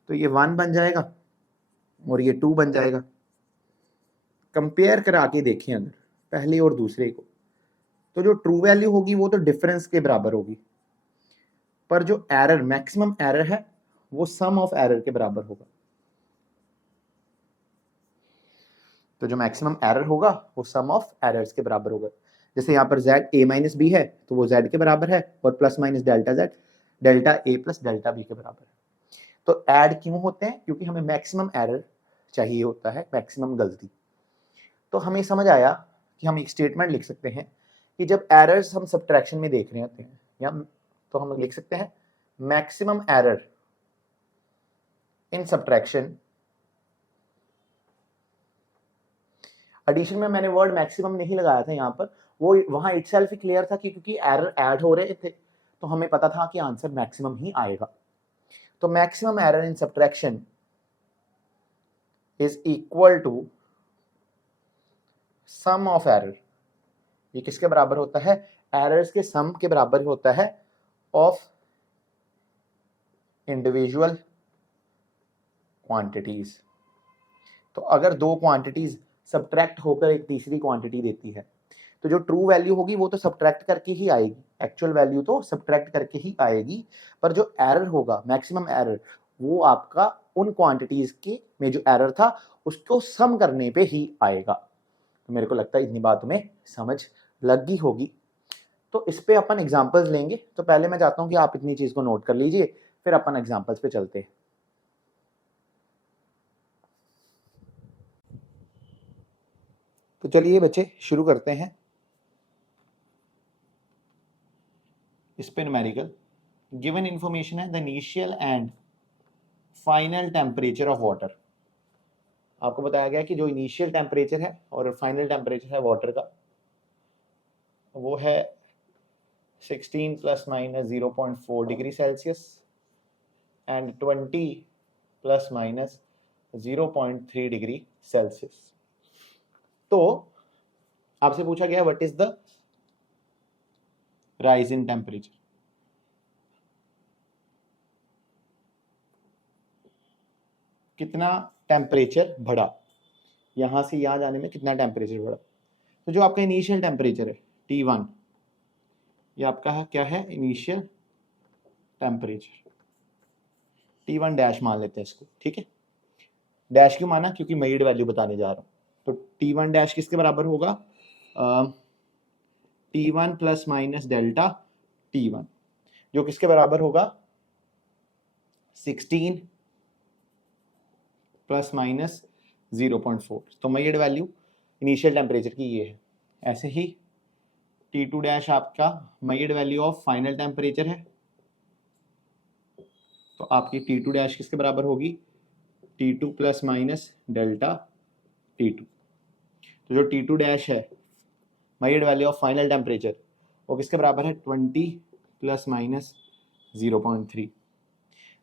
तो ये 1 बन जाएगा और ये 2 बन जाएगा। कंपेयर करा के देखें अगर पहले और दूसरे को, तो जो ट्रू वैल्यू होगी वो तो डिफरेंस के बराबर होगी, पर जो एरर मैक्सिमम एरर है वो सम ऑफ एरर के बराबर होगा। तो जो मैक्सिमम एरर होगा वो सम ऑफ एरर्स के बराबर होगा। जैसे यहाँ पर z a माइनस बी है तो वो z के बराबर है, और plus minus delta z delta a plus delta b के बराबर है। तो ऐड क्यों होते हैं, क्योंकि हमें मैक्सिमम एरर चाहिए होता है, मैक्सिमम गलती। तो हमें समझ आया कि हम एक स्टेटमेंट लिख सकते हैं कि जब एरर्स हम सब्ट्रैक्शन में देख रहे होते हैं, या तो हम लिख सकते हैं maximum error in subtraction. Addition में मैंने वर्ड मैक्सिमम नहीं लगाया था यहाँ पर, वो वहां इटसेल्फ ही क्लियर था कि क्योंकि एरर ऐड हो रहे थे तो हमें पता था कि आंसर मैक्सिमम ही आएगा। तो maximum error in subtraction is equal to sum of error. ये किसके बराबर होता है, एरर्स के सम के बराबर होता है ऑफ इंडिविजुअल क्वांटिटीज। तो अगर दो क्वांटिटीज सब्ट्रैक्ट होकर एक तीसरी क्वांटिटी देती है, तो जो ट्रू वैल्यू होगी वो तो सब्ट्रैक्ट करके ही आएगी, एक्चुअल वैल्यू तो सब्ट्रैक्ट करके ही आएगी, पर जो एरर होगा मैक्सिमम एरर वो आपका उन क्वांटिटीज के में जो एरर था उसको सम करने पे ही आएगा। तो मेरे को लगता है इतनी बात में समझ लग गई होगी। तो इस पे अपन एग्जांपल्स लेंगे। तो पहले मैं चाहता हूं कि आप इतनी चीज को नोट कर लीजिए, फिर अपन एग्जांपल्स पे चलते हैं। तो चलिए बच्चे शुरू करते हैं इस पे न्यूमेरिकल। गिवन इंफॉर्मेशन है the initial and final temperature of water. आपको बताया गया कि जो इनिशियल टेम्परेचर है और फाइनल टेम्परेचर है वाटर का वो है 16 plus minus 0.4 degree Celsius and 20 plus minus 0.3 degree Celsius. तो आपसे पूछा गया what is the rise in temperature. कितना टेम्परेचर बढ़ा, यहां से यहां जाने में कितना टेम्परेचर बढ़ा। तो जो आपका इनिशियल टेम्परेचर है T1, ये आपका है क्या है, इनिशियल टेम्परेचर। T1 डैश मान लेते हैं इसको, ठीक है। डैश क्यों माना, क्योंकि मेजर्ड वैल्यू बताने जा रहा हूं। तो T1 डैश किसके बराबर होगा, T1 plus minus delta T1, जो किसके बराबर होगा 16 प्लस माइनस 0.4। तो मेजर्ड वैल्यू इनिशियल टेम्परेचर की ये है। ऐसे ही T2 डैश आपका measured value of final temperature है, तो आपकी T2 डैश किसके बराबर होगी, T2 plus minus delta T2। तो जो T2 डैश है measured value of final temperature वो किसके बराबर है, 20 प्लस माइनस 0.3।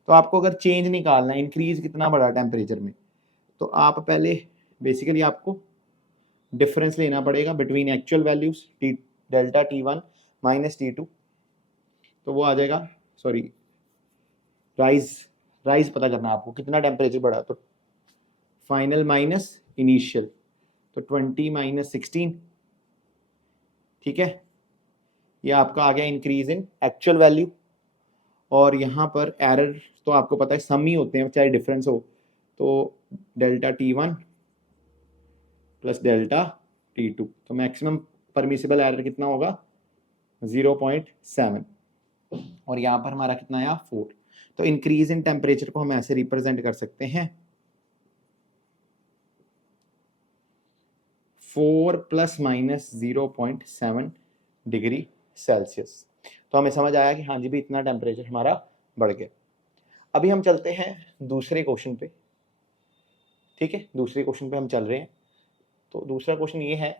तो आपको अगर चेंज निकालना है, इंक्रीज कितना बड़ा टेम्परेचर में, तो आप पहले बेसिकली आपको डिफरेंस लेना पड़ेगा between actual values delta T1 minus T2। तो वो आ जाएगा, सॉरी राइज पता करना आपको कितना टेम्परेचर बढ़ा, तो फाइनल माइनस इनिशियल, तो 20 माइनस 16, ठीक है। ये आपका आ गया इंक्रीज इन एक्चुअल वैल्यू। और यहाँ पर एरर तो आपको पता है सम ही होते हैं चाहे डिफरेंस हो, तो delta T1 plus delta T2, तो मैक्सिमम परमिसिबल एरर कितना होगा 0.7, और यहाँ पर हमारा कितना आया 4। तो इंक्रीज इन टेम्परेचर को हम ऐसे रिप्रेजेंट कर सकते हैं 4 प्लस माइनस 0.7 डिग्री सेल्सियस। तो हमें समझ आया कि हाँ जी भी इतना टेम्परेचर हमारा बढ़ गया। अभी हम चलते हैं दूसरे क्वेश्चन पे, ठीक है, दूसरे क्वेश्चन पे हम चल रहे हैं। तो दूसरा क्वेश्चन ये है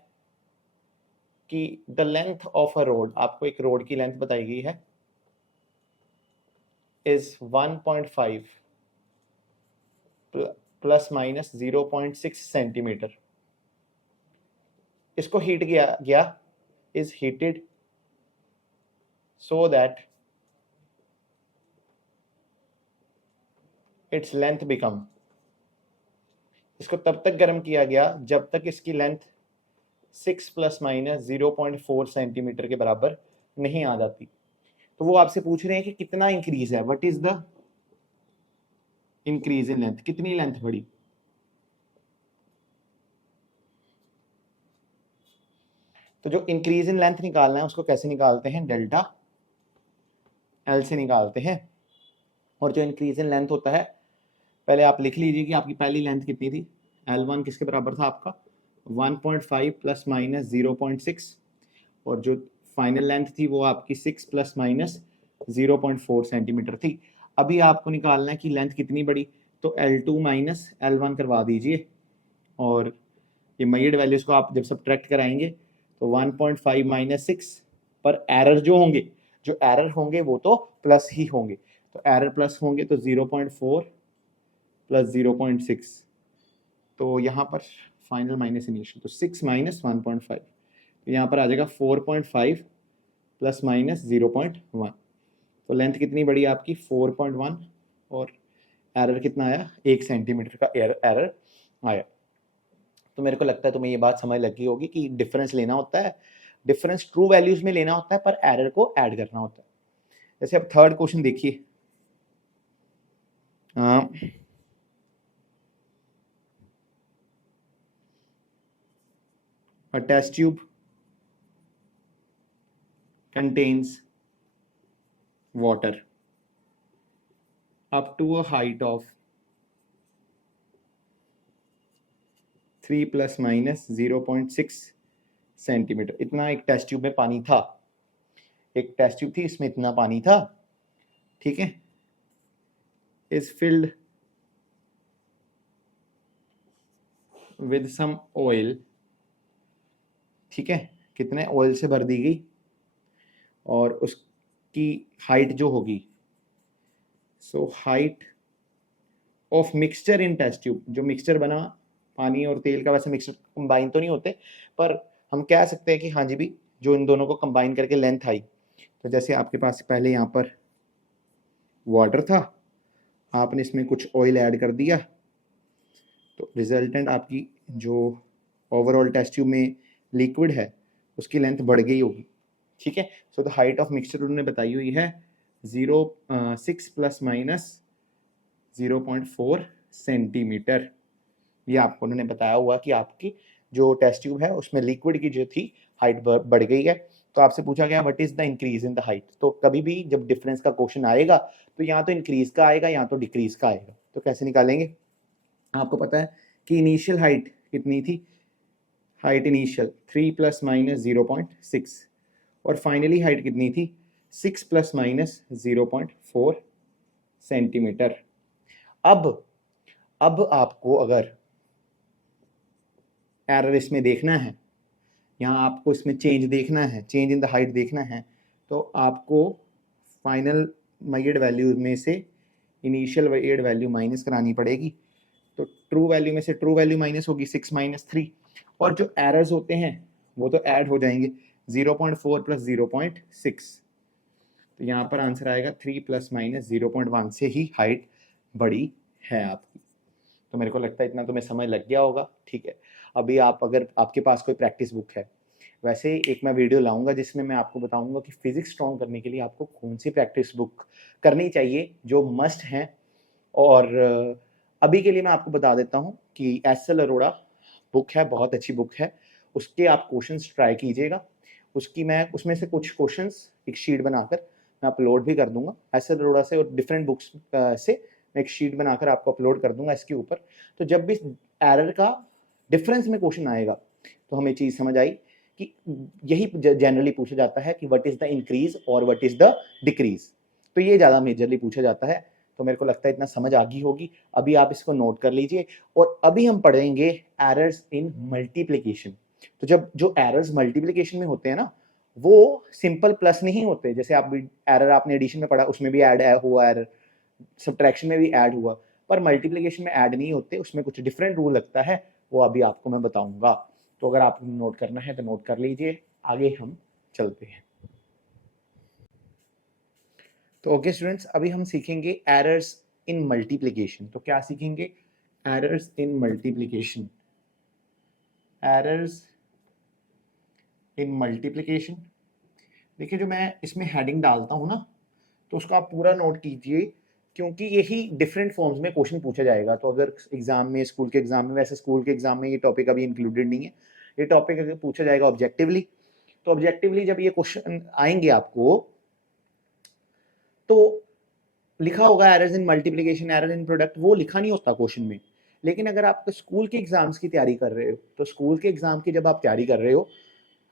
कि the length of a road, आपको एक रोड की लेंथ बताई गई है, इज 1.5 प्लस माइनस 0.6 सेंटीमीटर। इसको हीट किया गया, is heated so that its length become, इसको तब तक गर्म किया गया जब तक इसकी लेंथ 6 प्लस माइनस 0.4 सेंटीमीटर के बराबर नहीं आ जाती। तो वो आपसे पूछ रहे हैं कि कितना इंक्रीज है, what is the increase in length, कितनी लेंथ बढ़ी। तो जो इंक्रीज इन लेंथ निकालना है उसको कैसे निकालते हैं, डेल्टा एल से निकालते हैं। और जो इंक्रीज इन लेंथ होता है, पहले आप लिख लीजिए कि आपकी पहली लेंथ कितनी थी, L1 किसके बराबर था आपका 1.5 प्लस माइनस 0.6, और जो फाइनल लेंथ थी वो आपकी 6 प्लस माइनस 0.4 सेंटीमीटर थी। अभी आपको निकालना है कि लेंथ कितनी बड़ी, तो L2 माइनस L1 करवा दीजिए, और ये मेजर्ड वैल्यूज को आप जब सब्ट्रैक्ट कराएंगे तो 1.5 माइनस 6, पर एरर जो एरर होंगे वो तो प्लस ही होंगे, तो एरर प्लस होंगे तो 0.4 प्लस 0.6, तो यहाँ पर फाइनल माइनस इनिशियल, तो 6 माइनस 1.5, तो यहाँ पर आ जाएगा 4.5 प्लस माइनस 0.1। तो लेंथ कितनी बड़ी आपकी 4.1, और एरर कितना आया 1 सेंटीमीटर का एरर आया। तो मेरे को लगता है तुम्हें ये बात समझ लगी होगी कि डिफरेंस लेना होता है, डिफरेंस ट्रू वैल्यूज में लेना होता है, पर एरर को ऐड करना होता है। जैसे अब थर्ड क्वेश्चन देखिए, a test tube contains water up to a height of 3 plus minus 0.6 centimetre. इतना एक टेस्ट ट्यूब में पानी था, एक टेस्ट ट्यूब थी इसमें इतना पानी था, ठीक है, is filled with some oil, ठीक है, कितने ऑयल से भर दी गई, और उसकी हाइट जो होगी, so height of mixture in test tube, जो मिक्सचर बना पानी और तेल का, वैसे मिक्सचर कंबाइन तो नहीं होते, पर हम कह सकते हैं कि हाँ जी भी जो इन दोनों को कंबाइन करके लेंथ आई। तो जैसे आपके पास पहले यहाँ पर वाटर था, आपने इसमें कुछ ऑयल ऐड कर दिया, तो रिजल्टेंट आपकी जो ओवरऑल टेस्ट ट्यूब में लिक्विड है उसकी लेंथ बढ़ गई होगी, ठीक है। So the height of mixture उन्होंने बताई हुई है 6 प्लस माइनस 0.4 सेंटीमीटर। ये आपको उन्होंने बताया हुआ कि आपकी जो टेस्ट ट्यूब है उसमें लिक्विड की जो थी हाइट बढ़ गई है। तो आपसे पूछा गया what is the increase in the height. तो कभी भी जब डिफरेंस का क्वेश्चन आएगा तो यहाँ तो इंक्रीज का आएगा या तो डिक्रीज का आएगा। तो कैसे निकालेंगे, आपको पता है कि इनिशियल हाइट कितनी थी, हाइट इनिशियल 3 प्लस माइनस 0.6, और फाइनली हाइट कितनी थी 6 प्लस माइनस 0.4 सेंटीमीटर। अब आपको अगर एरर इसमें देखना है, यहाँ आपको इसमें चेंज देखना है, चेंज इन द हाइट देखना है, तो आपको फाइनल मेजर्ड वैल्यू में से इनिशियल मेजर्ड वैल्यू माइनस करानी पड़ेगी। तो ट्रू वैल्यू में से ट्रू वैल्यू माइनस होगी 6 माइनस 3, और जो एरर्स होते हैं वो तो ऐड हो जाएंगे 0.4 प्लस 0.6। तो यहाँ पर आंसर आएगा 3 प्लस माइनस 0.1 से ही हाइट बड़ी है आपकी। तो मेरे को लगता है इतना तुम्हें समझ लग गया होगा, ठीक है। अभी आप अगर आपके पास कोई प्रैक्टिस बुक है, वैसे एक मैं वीडियो लाऊंगा जिसमें मैं आपको बताऊंगा कि फिजिक्स स्ट्रॉन्ग करने के लिए आपको कौन सी प्रैक्टिस बुक करनी चाहिए जो मस्ट हैं। और अभी के लिए मैं आपको बता देता हूँ कि एस.एल. अरोड़ा बुक है, बहुत अच्छी बुक है, उसके आप क्वेश्चंस ट्राई कीजिएगा। उसकी मैं उसमें से कुछ क्वेश्चंस एक शीट बनाकर मैं अपलोड भी कर दूंगा एस.एल. अरोड़ा से, और डिफरेंट बुक्स से मैं एक शीट बनाकर आपको अपलोड कर दूंगा इसके ऊपर। तो जब भी एरर का डिफरेंस में क्वेश्चन आएगा तो हमें चीज़ समझ आई कि यही जनरली पूछा जाता है कि व्हाट इज द इंक्रीज और व्हाट इज द डिक्रीज। तो ये ज़्यादा मेजरली पूछा जाता है। तो मेरे को लगता है इतना समझ आ गई होगी। अभी आप इसको नोट कर लीजिए, और अभी हम पढ़ेंगे एरर्स इन मल्टीप्लिकेशन। तो जब जो एरर्स मल्टीप्लिकेशन में होते हैं ना, वो सिंपल प्लस नहीं होते। जैसे आप एरर आपने एडिशन में पढ़ा, उसमें भी ऐड हुआ एरर, सब्ट्रैक्शन में भी ऐड हुआ, पर मल्टीप्लिकेशन में ऐड नहीं होते, उसमें कुछ डिफरेंट रूल लगता है, वो अभी आपको मैं बताऊंगा। तो अगर आप नोट करना है तो नोट कर लीजिए, आगे हम चलते हैं। तो ओके स्टूडेंट्स, अभी हम सीखेंगे एरर्स इन मल्टीप्लिकेशन। तो क्या सीखेंगे? Errors in multiplication. Errors in multiplication. देखिए, जो मैं इसमें हेडिंग डालता हूँ ना, तो उसको आप पूरा नोट कीजिए, क्योंकि यही डिफरेंट फॉर्म्स में क्वेश्चन पूछा जाएगा। तो अगर एग्जाम में, स्कूल के एग्जाम में, वैसे स्कूल के एग्जाम में ये टॉपिक अभी इंक्लूडेड नहीं है, ये टॉपिक अगर पूछा जाएगा ऑब्जेक्टिवली, तो ऑब्जेक्टिवली जब ये क्वेश्चन आएंगे आपको, तो लिखा होगा errors in multiplication, error in product, वो लिखा नहीं होता क्वेश्चन में। लेकिन अगर आप स्कूल के एग्जाम्स की तैयारी कर रहे हो, तो स्कूल के एग्जाम की जब आप तैयारी कर रहे हो,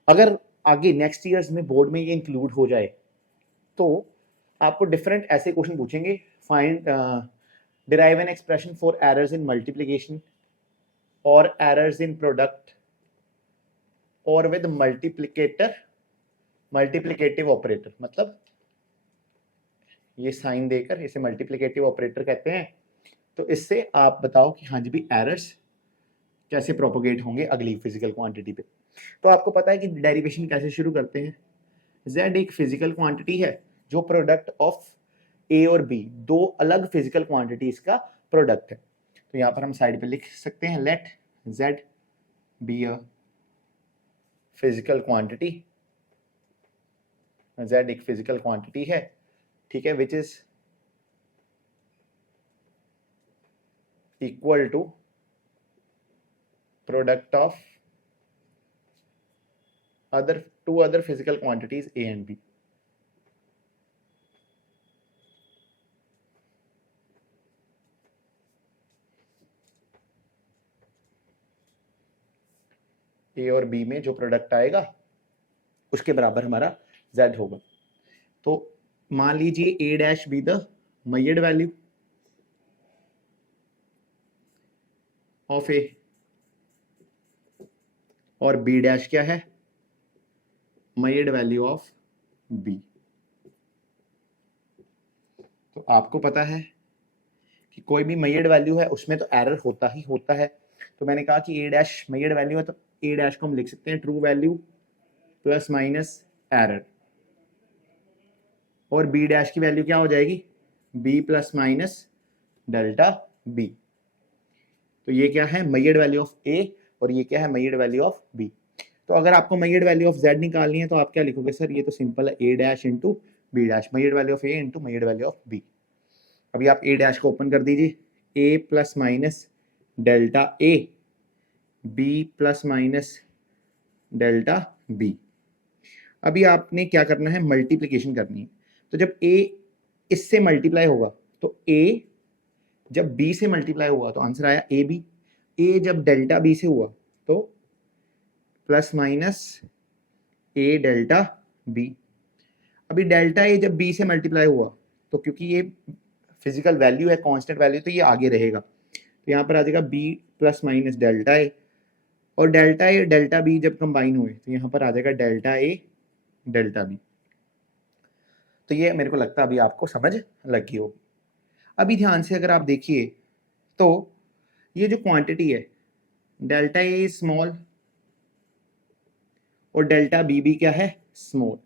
अगर आगे नेक्स्ट ईयर्स में बोर्ड में ये इंक्लूड हो जाए, तो आपको डिफरेंट ऐसे क्वेश्चन पूछेंगे। Find derive an expression for errors in multiplication और एरर्स इन प्रोडक्ट और विद मल्टीप्लिकेटिव ऑपरेटर। मतलब ये साइन देकर इसे मल्टीप्लिकेटिव ऑपरेटर कहते हैं। तो इससे आप बताओ कि हाँ जी भी एरर्स कैसे प्रोपोगेट होंगे अगली फिजिकल क्वांटिटी पे। तो आपको पता है कि डेरिवेशन कैसे शुरू करते हैं। z एक फिजिकल क्वांटिटी है जो प्रोडक्ट ऑफ a और b, दो अलग फिजिकल क्वांटिटीज का प्रोडक्ट है। तो यहाँ पर हम साइड पे लिख सकते हैं, let z be a physical quantity. z एक फिजिकल क्वांटिटी है, ठीक है, which is equal to product of two other physical quantities a and b। a और b में जो प्रोडक्ट आएगा उसके बराबर हमारा z होगा। तो मान लीजिए a dash be the measured value of a और b डैश क्या है? Measured value of b। तो आपको पता है कि कोई भी मेजर्ड वैल्यू है उसमें तो एरर होता ही होता है। तो मैंने कहा कि a डैश मेजर्ड वैल्यू है, तो a डैश को हम लिख सकते हैं true value plus minus error, और b डैश की वैल्यू क्या हो जाएगी? b plus minus delta b। तो ये क्या है? मेजर्ड वैल्यू ऑफ a, और ये क्या है? Measured value of b। तो अगर आपको मेजर्ड वैल्यू ऑफ z निकालनी है तो आप क्या लिखोगे? सर ये तो सिंपल है, a dash into B dash, measured value of a into measured value of b। अभी आप a डैश को ओपन कर दीजिए, a plus minus delta a, b plus minus delta b। अभी आपने क्या करना है? मल्टीप्लिकेशन करनी है। तो जब a इससे मल्टीप्लाई होगा, तो a जब b से मल्टीप्लाई हुआ तो आंसर आया ए बी। a जब डेल्टा b से हुआ तो plus minus a delta b। अभी डेल्टा a जब b से मल्टीप्लाई हुआ, तो क्योंकि ये फिजिकल वैल्यू है, कांस्टेंट वैल्यू, तो ये आगे रहेगा। तो यहाँ पर आ जाएगा बी प्लस माइनस डेल्टा ए, और डेल्टा ए डेल्टा बी जब कंबाइन हुए तो यहाँ पर आ जाएगा डेल्टा ए डेल्टा बी। तो ये मेरे को लगता है अभी आपको समझ लगी होगी। अभी ध्यान से अगर आप देखिए तो ये जो क्वांटिटी है डेल्टा ए स्मॉल और डेल्टा बी भी क्या है, स्मॉल।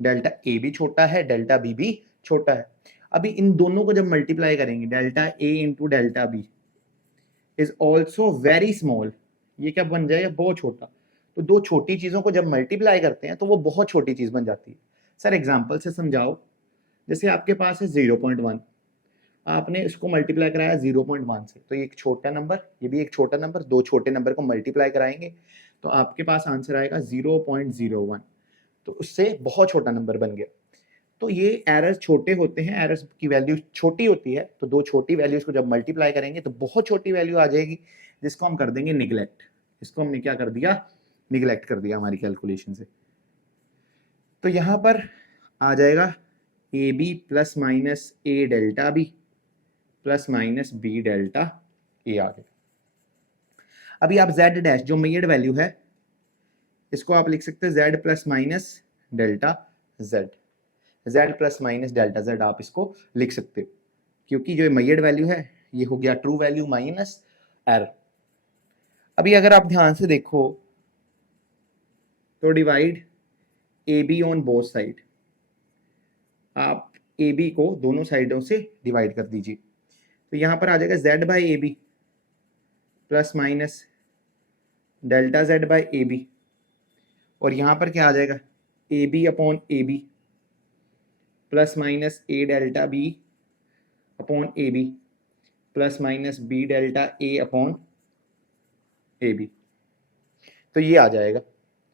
डेल्टा ए भी छोटा है, डेल्टा बी भी छोटा है। अभी इन दोनों को जब मल्टीप्लाई करेंगे, delta A into delta B is also very small, ये क्या बन जाएगा, बहुत छोटा। तो दो छोटी चीजों को जब मल्टीप्लाई करते हैं तो वो बहुत छोटी चीज बन जाती है। सर एग्जाम्पल से समझाओ, जैसे आपके पास है 0.1, आपने इसको मल्टीप्लाई कराया 0.1 से, तो ये एक छोटा नंबर, ये भी एक छोटा नंबर, दो छोटे नंबर को मल्टीप्लाई कराएंगे तो आपके पास आंसर आएगा 0.01, तो उससे बहुत छोटा नंबर बन गया। तो ये एरर्स छोटे होते हैं, एरर्स की वैल्यू छोटी होती है, तो दो छोटी वैल्यूज को जब मल्टीप्लाई करेंगे तो बहुत छोटी वैल्यू आ जाएगी, जिसको हम कर देंगे निगलेक्ट। इसको हमने क्या कर दिया, निगलेक्ट कर दिया हमारी कैलकुलेशन से। तो यहां पर आ जाएगा A B plus minus A delta B plus minus B delta A आ गया। अभी आप z डैश जो मेजर्ड वैल्यू है इसको आप लिख सकते हैं z plus minus delta z, z plus minus delta z आप इसको लिख सकते हो, क्योंकि जो मेजर्ड वैल्यू है ये हो गया ट्रू वैल्यू माइनस एरर। अभी अगर आप ध्यान से देखो तो divide A be on both side, आप ए बी को दोनों साइडों से डिवाइड कर दीजिए, तो यहां पर आ जाएगा z by A B plus minus delta z by A B, और यहां पर क्या आ जाएगा A B upon A B plus minus A delta B upon A B plus minus B delta A upon A B. तो ये आ जाएगा।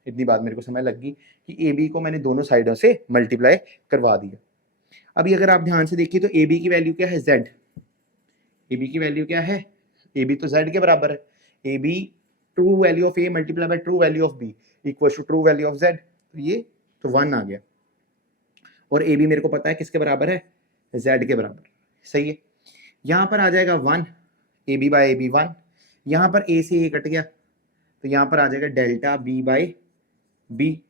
इतनी बात मेरे को समझ लग गई कि ए बी को मैंने दोनों साइडों से मल्टीप्लाई करवा दिया। अभी अगर आप ध्यान से देखिए तो ए बी की वैल्यू क्या है, z। ए बी की वैल्यू क्या है, ए बी तो z के बराबर है। A B true value of A multiply by true value of B equal to true value of z, तो ये तो 1 आ गया। और ए बी मेरे को पता है किसके बराबर है, z के बराबर, सही है। यहां पर आ जाएगा 1, A B by A B 1, यहां पर ए से ए कट गया तो यहां पर आ जाएगा डेल्टा बी बाई बी,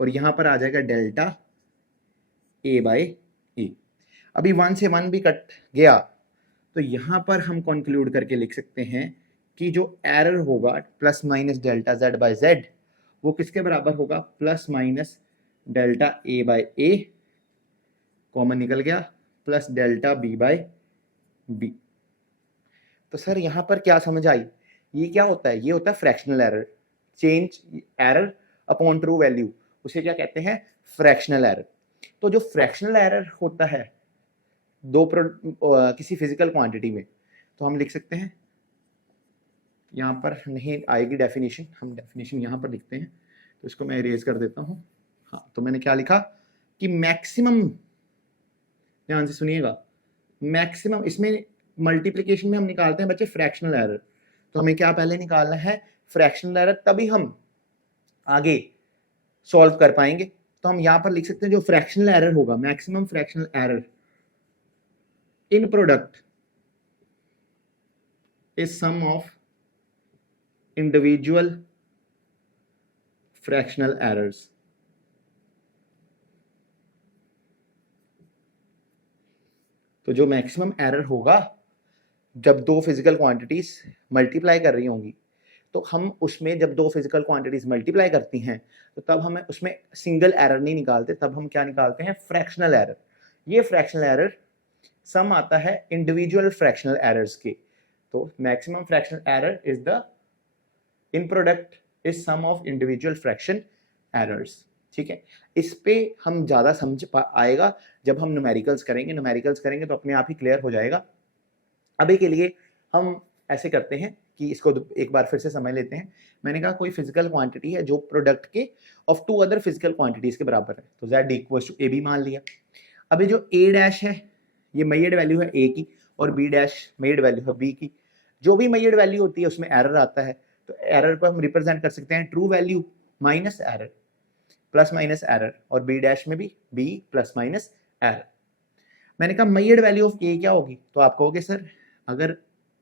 और यहां पर आ जाएगा डेल्टा ए बाई ए। अभी 1 से 1 भी कट गया तो यहां पर हम कंक्लूड करके लिख सकते हैं कि जो एरर होगा plus minus delta z by z वो किसके बराबर होगा, plus minus delta A by A, common निकल गया, plus delta B by B. तो सर यहां पर क्या समझ आई, ये क्या होता है, ये होता है fractional error, change error upon true value, उसे क्या कहते हैं, फ्रैक्शनल एरर। तो जो फ्रैक्शनल एरर होता है किसी फिजिकल क्वांटिटी में, तो हम लिख सकते हैं, यहाँ पर नहीं आएगी डेफिनेशन, हम डेफिनेशन यहाँ पर लिखते हैं, तो इसको मैं इरेज कर देता हूँ। हाँ, तो मैंने क्या लिखा कि मैक्सिमम, ध्यान से सुनिएगा, मैक्सिमम, इसमें मल्टीप्लिकेशन में हम निकालते हैं बच्चे फ्रैक्शनल एरर, तो हमें क्या पहले निकालना है, फ्रैक्शनल एरर, तभी हम आगे सॉल्व कर पाएंगे। तो हम यहां पर लिख सकते हैं जो फ्रैक्शनल एरर होगा, maximum fractional error in product is sum of individual fractional errors. तो जो मैक्सिमम एरर होगा जब दो फिजिकल क्वांटिटीज मल्टीप्लाई कर रही होंगी, तो हम उसमें जब दो फिजिकल क्वांटिटीज मल्टीप्लाई करती हैं तो तब हमें उसमें सिंगल एरर नहीं निकालते, तब हम क्या निकालते हैं, फ्रैक्शनल एरर। ये फ्रैक्शनल एरर सम आता है इंडिविजुअल फ्रैक्शनल एरर्स के। तो maximum fractional error is the in product is sum of individual fraction errors. ठीक है, इस पे हम ज्यादा समझ आएगा जब हम न्यूमेरिकल्स करेंगे तो अपने आप ही क्लियर हो जाएगा। अभी के लिए हम ऐसे करते हैं कि इसको एक बार फिर से समझ लेते हैं। मैंने कहा कोई फिजिकल क्वांटिटी है जो प्रोडक्ट के of two other physical quantities के बराबर है, तो z equals to A B मान लिया। अभी जो a डैश है ये मेजर्ड वैल्यू है a की, और b डैश मेजर्ड वैल्यू है b की। जो भी मेजर्ड वैल्यू होती है उसमें एरर आता है, तो एरर को हम रिप्रेजेंट कर सकते हैं true value minus error, plus minus error, और b डैश में भी b प्लस माइनस एरर। मैंने कहा मेजर्ड वैल्यू ऑफ ए क्या होगी, तो आप कहोगे सर अगर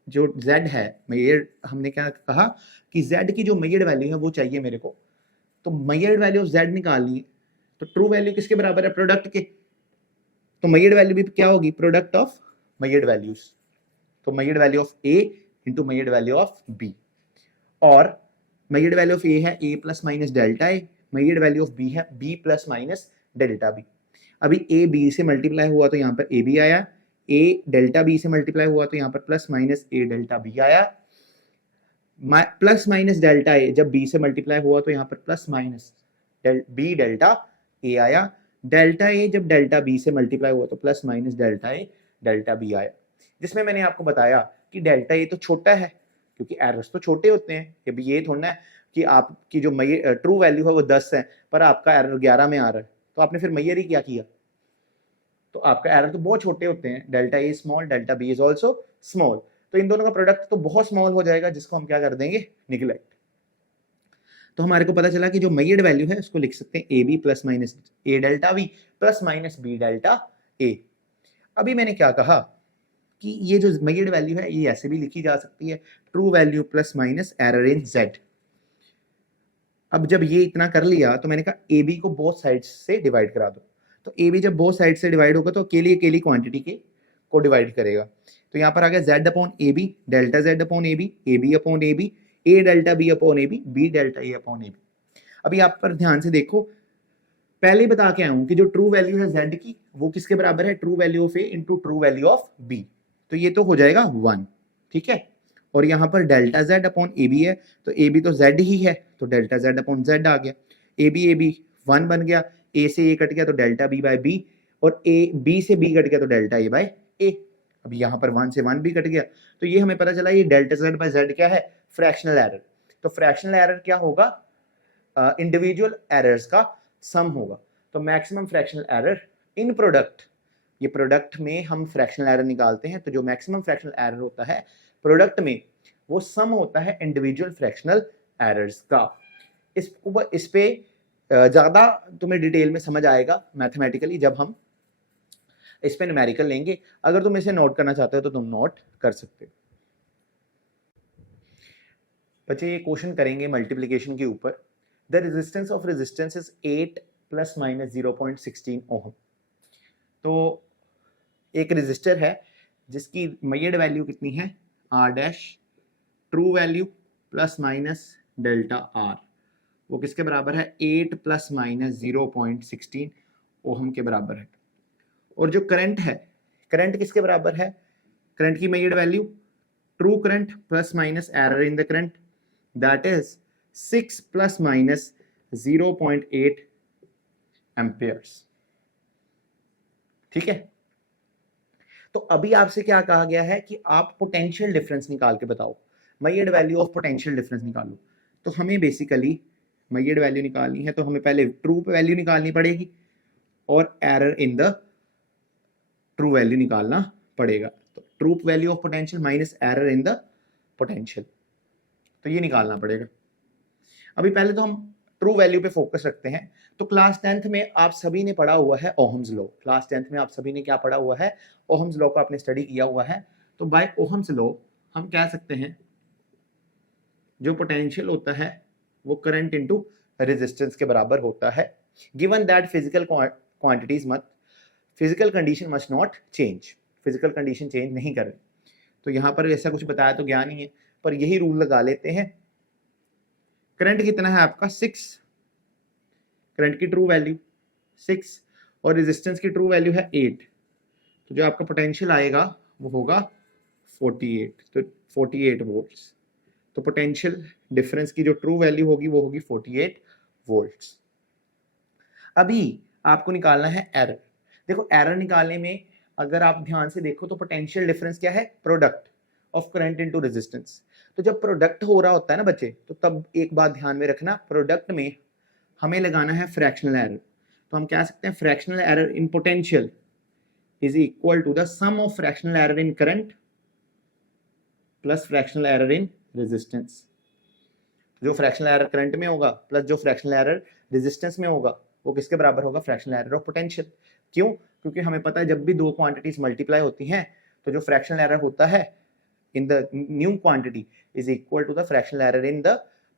जो z है मेजर्ड, हमने क्या कहा कि z की जो मेजर्ड वैल्यू है वो चाहिए मेरे को, तो मेजर्ड वैल्यू ऑफ z निकालनी है, तो ट्रू वैल्यू किसके बराबर है, प्रोडक्ट के, तो मेजर्ड वैल्यू भी क्या होगी, प्रोडक्ट ऑफ मेजर्ड वैल्यूज, तो measured value of a into measured value of b, और मेजर्ड वैल्यू ऑफ a है a plus minus delta A, measured value of b है b plus minus delta b। अभी a b से multiply हुआ तो यहाँ पर a b आया, a डेल्टा b से मल्टीप्लाई हुआ तो यहाँ पर plus minus a delta b आया, प्लस माइनस डेल्टा a जब b से मल्टीप्लाई हुआ तो यहाँ पर plus minus b delta a आया, डेल्टा a जब डेल्टा b से मल्टीप्लाई हुआ तो plus minus delta a delta b आया, जिसमें मैंने आपको बताया कि डेल्टा a तो छोटा है क्योंकि एरर्स तो छोटे होते हैं, ये थोड़ा है कि आपकी जो ट्रू वैल्यू है वो 10 है पर आपका एरर 11 में आ रहा है, तो आपने फिर मैयर ही क्या किया, तो आपका एरर तो बहुत छोटे होते हैं, delta A small delta B is also small, तो इन दोनों का प्रोडक्ट तो बहुत स्मॉल हो जाएगा जिसको हम क्या कर देंगे, निगलेक्ट। तो हमारे को पता चला कि जो मेजर्ड वैल्यू है उसको लिख सकते हैं A B plus minus A delta B plus minus B delta A. अभी मैंने क्या कहा कि ये जो मेजर्ड वैल्यू है ये ऐसे भी लिखी जा सकती है, true value plus minus error in Z. अब जब ये इतना कर लिया तो मैंने कहा ए बी को बोथ साइड से डिवाइड करा दो, तो ए बी जब बोथ साइड से डिवाइड होगा तो अकेली अकेली क्वांटिटी के को डिवाइड करेगा, तो यहाँ पर आ गया Z upon A B delta Z upon A B upon A B, A delta B upon A B delta A upon A B. अभी आप पर ध्यान से देखो, पहले ही बता के आया हूं कि जो ट्रू वैल्यू है जेड की वो किसके बराबर है, true value of A into true value of B, तो ये तो हो जाएगा 1, ठीक है, और यहाँ पर delta Z upon A B है तो ए बी तो जेड ही है तो डेल्टा जेड अपॉन जेड आ गया, ए बी 1 बन गया, ए से ए कट गया तो डेल्टा बी बाय बी, और ए बी से बी कट गया तो डेल्टा ए बाय ए। अब यहाँ पर 1 से 1 भी कट गया, तो ये हमें पता चला ये डेल्टा जेड बाय जेड क्या है, फ्रैक्शनल एरर। तो फ्रैक्शनल एरर क्या होगा, इंडिविजुअल एरर्स का सम होगा, तो maximum fractional error in product, ये प्रोडक्ट में हम फ्रैक्शनल एरर निकालते हैं, तो जो मैक्सिमम फ्रैक्शनल एरर होता है प्रोडक्ट में वो सम होता है इंडिविजुअल फ्रैक्शनल एरर्स का। इस पे ज्यादा तुम्हें डिटेल में समझ आएगा मैथमेटिकली जब हम इस पे न्यूमेरिकल लेंगे, अगर तुम इसे नोट करना चाहते हो तो तुम नोट कर सकते हो। बच्चे ये क्वेश्चन करेंगे मल्टीप्लिकेशन के ऊपर, the resistance of resistance is 8 plus minus 0.16 ohm. तो एक रेजिस्टर है जिसकी मेजर्ड वैल्यू कितनी है, R dash, true value plus minus delta R, वो किसके बराबर है, 8 प्लस माइनस 0.16 ओहम के बराबर है। और जो करंट है, करंट किसके बराबर है, करंट की measured value true current plus minus error in the current, that is 6 plus minus 0.8 amperes, ठीक है। तो अभी आपसे क्या कहा गया है कि आप पोटेंशियल डिफरेंस निकाल के बताओ, measured value of potential difference निकालो। तो हमें बेसिकली मेजर्ड वैल्यू निकालनी है तो हमें पहले ट्रू वैल्यू निकालनी पड़ेगी और error in the true value निकालना पड़ेगा, तो true value of potential minus error in the potential, तो ये निकालना पड़ेगा। अभी पहले तो हम ट्रू वैल्यू पे फोकस रखते हैं। तो क्लास 10th में आप सभी ने पढ़ा हुआ है ओहम्स लॉ, क्लास 10th में आप सभी ने क्या पढ़ा हुआ है, ओहम्स लॉ को आपने स्टडी किया हुआ है। तो बाय ओहम्स लॉ हम कह सकते हैं जो पोटेंशियल होता है वो करंट इनटू रेजिस्टेंस के बराबर होता है, गिवन दैट फिजिकल क्वांटिटीज मत physical condition must not change, physical condition change नहीं कर रही। तो यहाँ पर ऐसा कुछ बताया तो ज्ञान ही है, पर यही रूल लगा लेते हैं। करंट कितना है आपका 6, करंट की ट्रू वैल्यू 6 और रेजिस्टेंस की ट्रू वैल्यू है 8, तो जो आपका पोटेंशियल आएगा वो होगा 48, तो 48 वोल्ट्स। तो पोटेंशियल डिफरेंस की जो ट्रू वैल्यू होगी वो होगी 48 वोल्ट्स। अभी आपको निकालना है एरर। देखो एरर निकालने में अगर आप ध्यान से देखो तो पोटेंशियल डिफरेंस क्या है, product of current into resistance. तो जब प्रोडक्ट हो रहा होता है ना बच्चे, तो तब एक बात ध्यान में रखना, प्रोडक्ट में हमें लगाना है फ्रैक्शनल एरर। तो हम कह सकते हैं fractional error in potential is equal to the sum of fractional error in current plus fractional error in resistance. जो फ्रैक्शनल एरर करंट में होगा प्लस जो फ्रैक्शनल एरर रेजिस्टेंस में होगा वो किसके बराबर होगा, फ्रैक्शनल एरर ऑफ पोटेंशियल। क्यों? क्योंकि हमें पता है जब भी दो क्वांटिटीज मल्टीप्लाई होती हैं तो जो फ्रैक्शनल एरर होता है in the new quantity is equal to the fractional error in the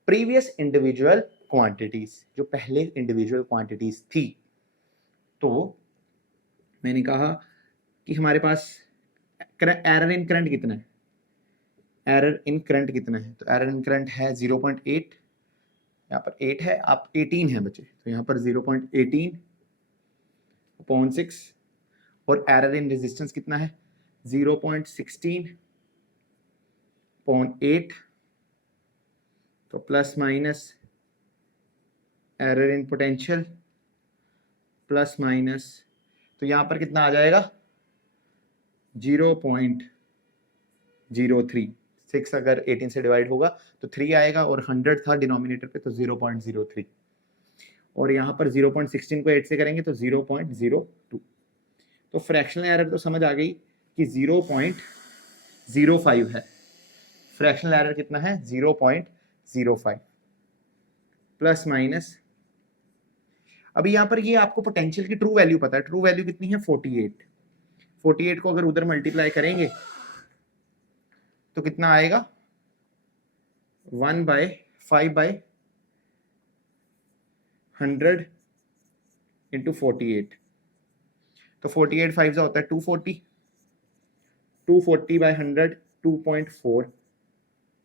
previous individual quantities, जो पहले इंडिविजुअल क्वांटिटीज थी। तो मैंने कहा कि हमारे पास एरर इन करंट कितना है, एरर इन करंट कितना है, तो एरर इन करंट है 0.8, यहाँ पर 8 है, आप 18 है बच्चे, तो यहाँ पर 0.18 अपॉन 6, और एरर इन रेजिस्टेंस कितना है 0.16 अपॉन 8, तो plus minus error in potential plus minus, तो यहाँ पर कितना आ जाएगा 0.03, 6 अगर 18 से डिवाइड होगा तो 3 आएगा, और 100 था डिनोमिनेटर पे तो 0.03, और यहाँ पर 0.16 को 8 से करेंगे तो 0.02। तो फ्रैक्शनल एरर तो समझ आ गई कि 0.05 है, फ्रैक्शनल एरर कितना है 0.05 प्लस माइनस। अभी यहाँ पर ये आपको पोटेंशियल की ट्रू वैल्यू पता है, ट्रू वैल्यू कितनी है 48 को अगर उधर मल्टीप्लाई करेंगे तो कितना आएगा 1/5/100 इंटू 48, तो 48 5 होता है 240, 240/100 2.4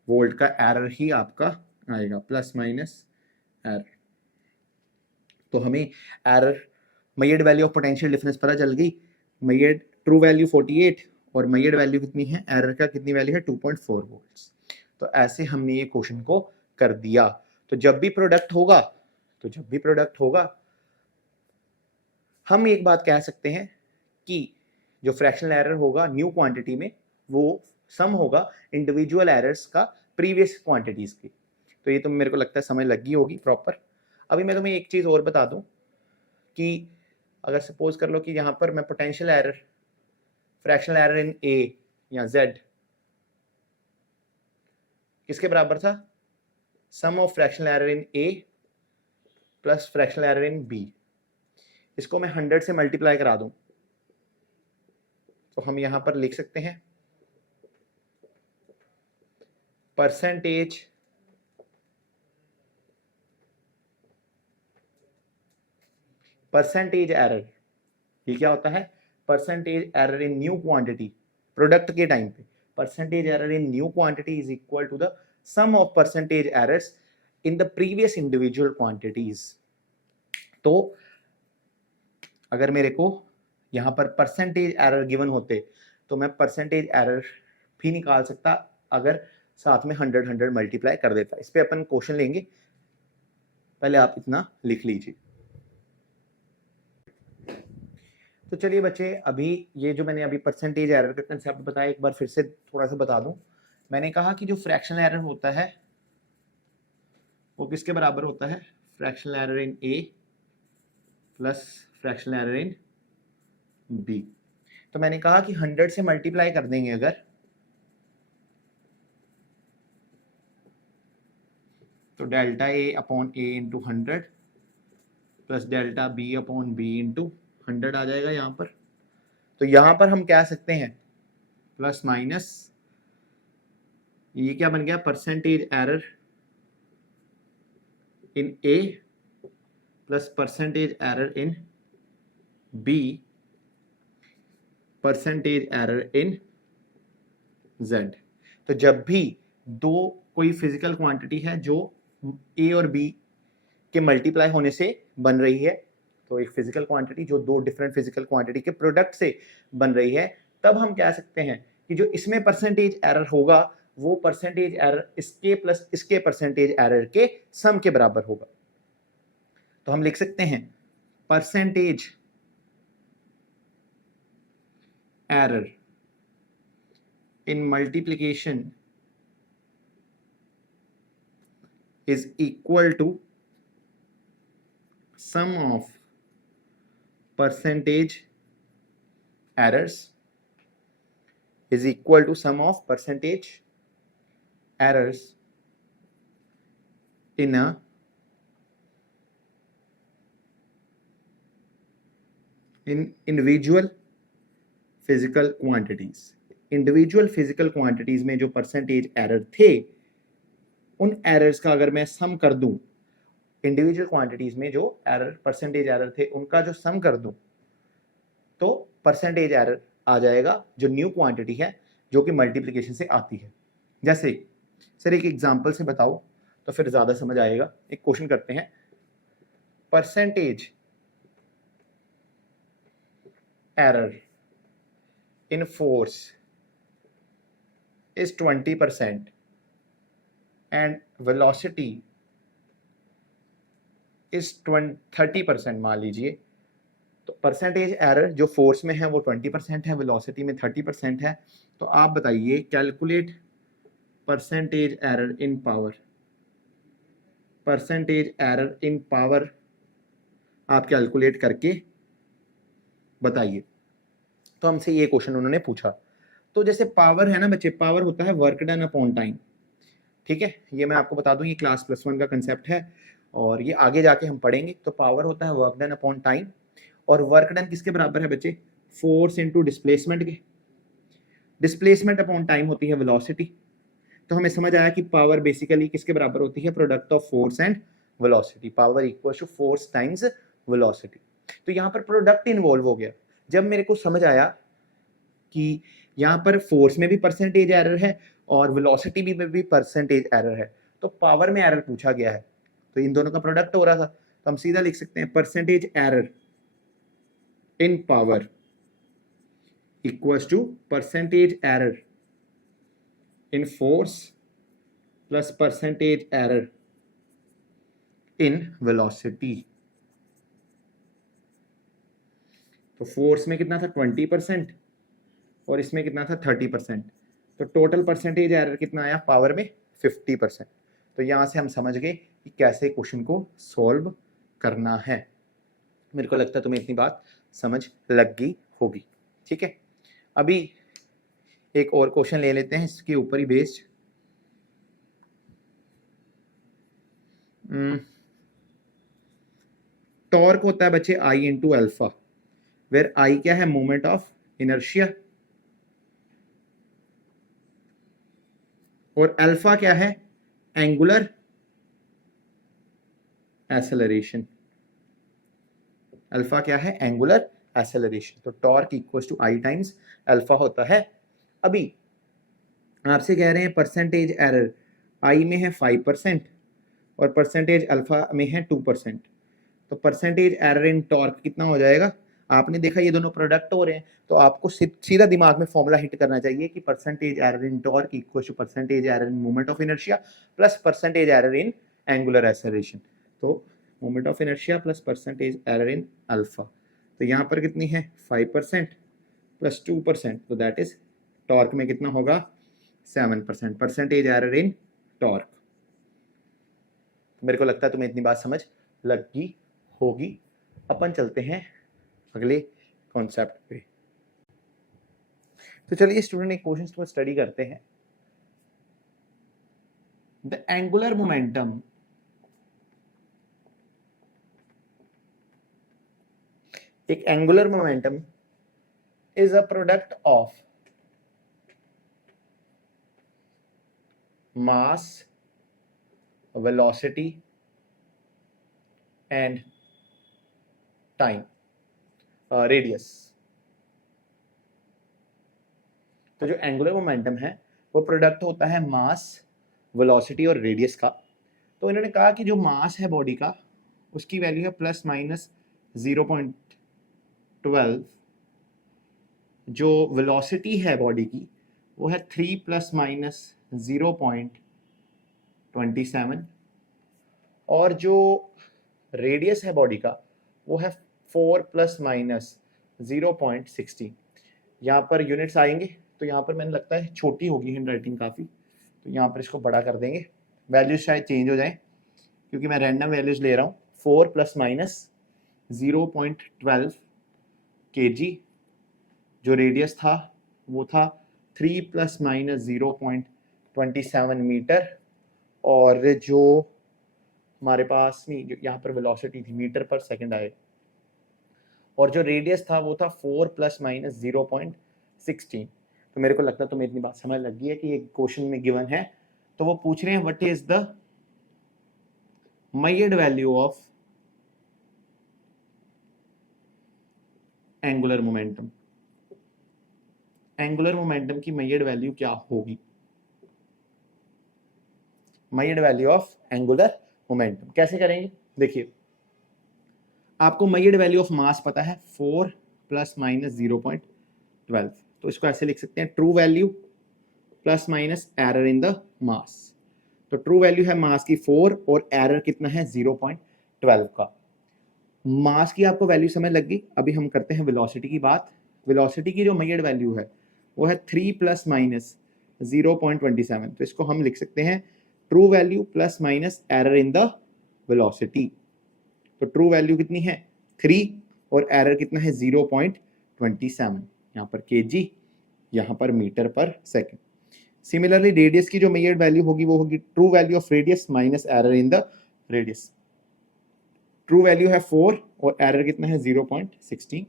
वोल्ट का एरर ही आपका आएगा, प्लस माइनस एरर। तो हमें error measured value of potential difference पता चल गई, मेजर्ड ट्रू वैल्यू 48 और मेजर्ड वैल्यू कितनी है, एरर का कितनी वैल्यू है 2.4 वोल्ट्स। तो ऐसे हमने ये क्वेश्चन को कर दिया। तो जब भी प्रोडक्ट होगा हम एक बात कह सकते हैं कि जो फ्रैक्शनल एरर होगा न्यू क्वांटिटी में वो सम होगा इंडिविजुअल एरर्स का प्रीवियस क्वांटिटीज की। तो ये तो मेरे को लगता है समझ लगी होगी प्रॉपर। अभी मैं तुम्हें एक चीज और बता दूं कि अगर सपोज कर लो कि यहां पर मैं potential error, fractional error in A या जेड किसके बराबर था, sum of fractional error in A plus fractional error in B, इसको मैं 100 से मल्टीप्लाई करा दूं तो हम यहां पर लिख सकते हैं परसेंटेज एरर। ये क्या होता है, percentage error in new quantity product के टाइम पे, percentage error in new quantity is equal to the sum of percentage errors in the previous individual quantities. तो अगर मेरे को यहां पर परसेंटेज एरर गिवन होते तो मैं परसेंटेज एरर भी निकाल सकता अगर साथ में 100 मल्टीप्लाई कर देता। इस पे अपन क्वेश्चन लेंगे, पहले आप इतना लिख लीजिए। तो चलिए बच्चे, अभी ये जो मैंने अभी परसेंटेज एरर का कंसेप्ट बताया एक बार फिर से थोड़ा सा बता दूं। मैंने कहा कि जो फ्रैक्शनल एरर होता है वो किसके बराबर होता है, fractional error in A plus fractional error in B. तो मैंने कहा कि 100 से मल्टीप्लाई कर देंगे अगर, तो delta A upon A into 100 plus delta B upon B into 100 आ जाएगा यहां पर। तो यहां पर हम कह सकते हैं प्लस माइनस, ये क्या बन गया, percentage error in A plus percentage error in B percentage error in Z. तो जब भी दो कोई फिजिकल क्वांटिटी है जो ए और बी के मल्टीप्लाई होने से बन रही है, तो एक फिजिकल क्वांटिटी जो दो डिफरेंट फिजिकल क्वांटिटी के प्रोडक्ट से बन रही है, तब हम कह सकते हैं कि जो इसमें परसेंटेज एरर होगा वो परसेंटेज एरर इसके प्लस इसके परसेंटेज एरर के सम के बराबर होगा। तो हम लिख सकते हैं percentage error in multiplication is equal to sum of percentage errors is equal to sum of percentage errors in a in individual physical quantities, individual physical quantities में जो परसेंटेज एरर थे, उन एरर्स का अगर मैं सम कर दूं, इंडिविजुअल क्वांटिटीज में जो एरर परसेंटेज एरर थे उनका जो सम कर दूं, तो परसेंटेज एरर आ जाएगा जो न्यू क्वांटिटी है जो कि मल्टीप्लिकेशन से आती है। जैसे सर एक एग्जांपल से बताओ तो फिर ज्यादा समझ आएगा। एक क्वेश्चन करते हैं, percentage error in force is 20% and velocity is 30%। मान लीजिए तो परसेंटेज एरर जो फोर्स में है वो 20% है, वेलोसिटी में 30% है। तो आप बताइए, calculate percentage error in power. Percentage error in power आप कैलकुलेट करके बताइए। तो हमसे ये क्वेश्चन उन्होंने पूछा। तो जैसे पावर है ना बच्चे, पावर होता है वर्क डन अपॉन टाइम। ठीक है, ये मैं आपको बता दूं, ये क्लास +1 का कंसेप्ट है और ये आगे जाके हम पढ़ेंगे। तो पावर होता है वर्क डन अपॉन टाइम, और वर्क डन किसके बराबर है बच्चे? फोर्स इनटू डिस्प्लेसमेंट के। डिस्प्लेसमेंट अपॉन टाइम होती है वेलोसिटी। तो हमें समझ आया कि पावर बेसिकली किसके बराबर होती है? Product of force and velocity. Power equal to force times velocity. तो यहाँ पर प्रोडक्ट इन्वॉल्व हो गया। जब मेरे को समझ आया कि यहाँ पर फोर्स में भी परसेंटेज एरर है और वेलोसिटी में भी परसेंटेज एरर है, तो पावर में एरर पूछा गया है, तो इन दोनों का प्रोडक्ट हो रहा था, तो हम सीधा लिख सकते हैं percentage error in power equals to percentage error in force plus percentage error in velocity. तो फोर्स में कितना था? 20% और इसमें कितना था? 30%। तो टोटल परसेंटेज एरर कितना आया? पावर में 50%। तो यहां से हम समझ गए कि कैसे क्वेश्चन को सॉल्व करना है। मेरे को लगता है तुम्हें इतनी बात समझ लग गई होगी। ठीक है, अभी एक और क्वेश्चन ले लेते हैं इसके ऊपर ही बेस्ड। टॉर्क होता है बच्चे I into alpha, where I क्या है? मोमेंट ऑफ इनर्शिया, और अल्फा क्या है? Angular acceleration. अल्फा क्या है? Angular acceleration. तो torque equals to I times alpha होता है। अभी आपसे कह रहे हैं परसेंटेज एरर आई में है 5% और परसेंटेज अल्फा में है 2%। तो परसेंटेज एरर इन टॉर्क कितना हो जाएगा? आपने देखा ये दोनों प्रोडक्ट हो रहे हैं, तो आपको सीधा दिमाग में फॉर्मूला हिट करना चाहिए कि percentage error in torque equal to percentage error in moment of inertia plus percentage error in angular acceleration. तो moment of inertia plus percentage error in alpha, तो यहाँ पर कितनी है? 5% प्लस 2%, तो दैट इज टॉर्क में कितना होगा? 7%। Percentage error in torque. मेरे को लगता है तुम्हें इतनी बात समझ लगी होगी। अपन चलते हैं अगले कॉन्सेप्ट पे। तो चलिए स्टूडेंट, एक क्वेश्चन को स्टडी करते हैं। द एंगुलर मोमेंटम एक angular momentum is a product of mass, velocity and time, radius. तो जो एंगुलर मोमेंटम है वो प्रोडक्ट होता है मास, वेलोसिटी और रेडियस का। तो इन्होंने कहा कि जो मास है बॉडी का उसकी वैल्यू है +-0.12, जो वेलोसिटी है बॉडी की वो है 3 ±0.27, और जो रेडियस है बॉडी का वो है 4 ±0.16। यहाँ पर यूनिट्स आएंगे, तो यहाँ पर मैंने लगता है छोटी होगी हैंड राइटिंग काफ़ी, तो यहाँ पर इसको बड़ा कर देंगे। वैल्यूज शायद चेंज हो जाए क्योंकि मैं रैंडम वैल्यूज ले रहा हूँ। 4 ±0.12 kg, जो रेडियस था वो था 3 ±0.27 मीटर, और जो हमारे पास नहीं, जो यहाँ पर वेलोसिटी थी मीटर पर सेकंड आए, और जो रेडियस था वो था 4 प्लस माइनस 0.16। तो मेरे को लगता है तुम्हें इतनी बात समझ लग गई है कि एक क्वेश्चन में गिवन है, तो वो पूछ रहे हैं what is the measured value of angular momentum. Angular momentum की मेजर्ड वैल्यू क्या होगी? Measured value of angular momentum कैसे करेंगे? देखिए, आपको मेजर्ड वैल्यू ऑफ मास पता है 4 प्लस माइनस 0.12, तो इसको ऐसे लिख सकते हैं true value plus minus error in the mass. तो ट्रू वैल्यू है मास की 4 और एरर कितना है 0.12 का। मास की आपको वैल्यू समझ लग गई। अभी हम करते हैं वेलोसिटी की बात। वेलोसिटी की जो मेजर्ड वैल्यू है वो है 3 प्लस माइनस 0.27, तो इसको हम लिख सकते हैं true value plus minus error in the velocity. तो ट्रू वैल्यू कितनी है 3 और एरर कितना है 0.27, यहाँ पर केजी, यहाँ पर मीटर पर सेकेंड। सिमिलरली रेडियस की जो मेजर्ड वैल्यू होगी वो होगी true value of radius minus error in the radius. True value है 4 और एरर कितना है 0.16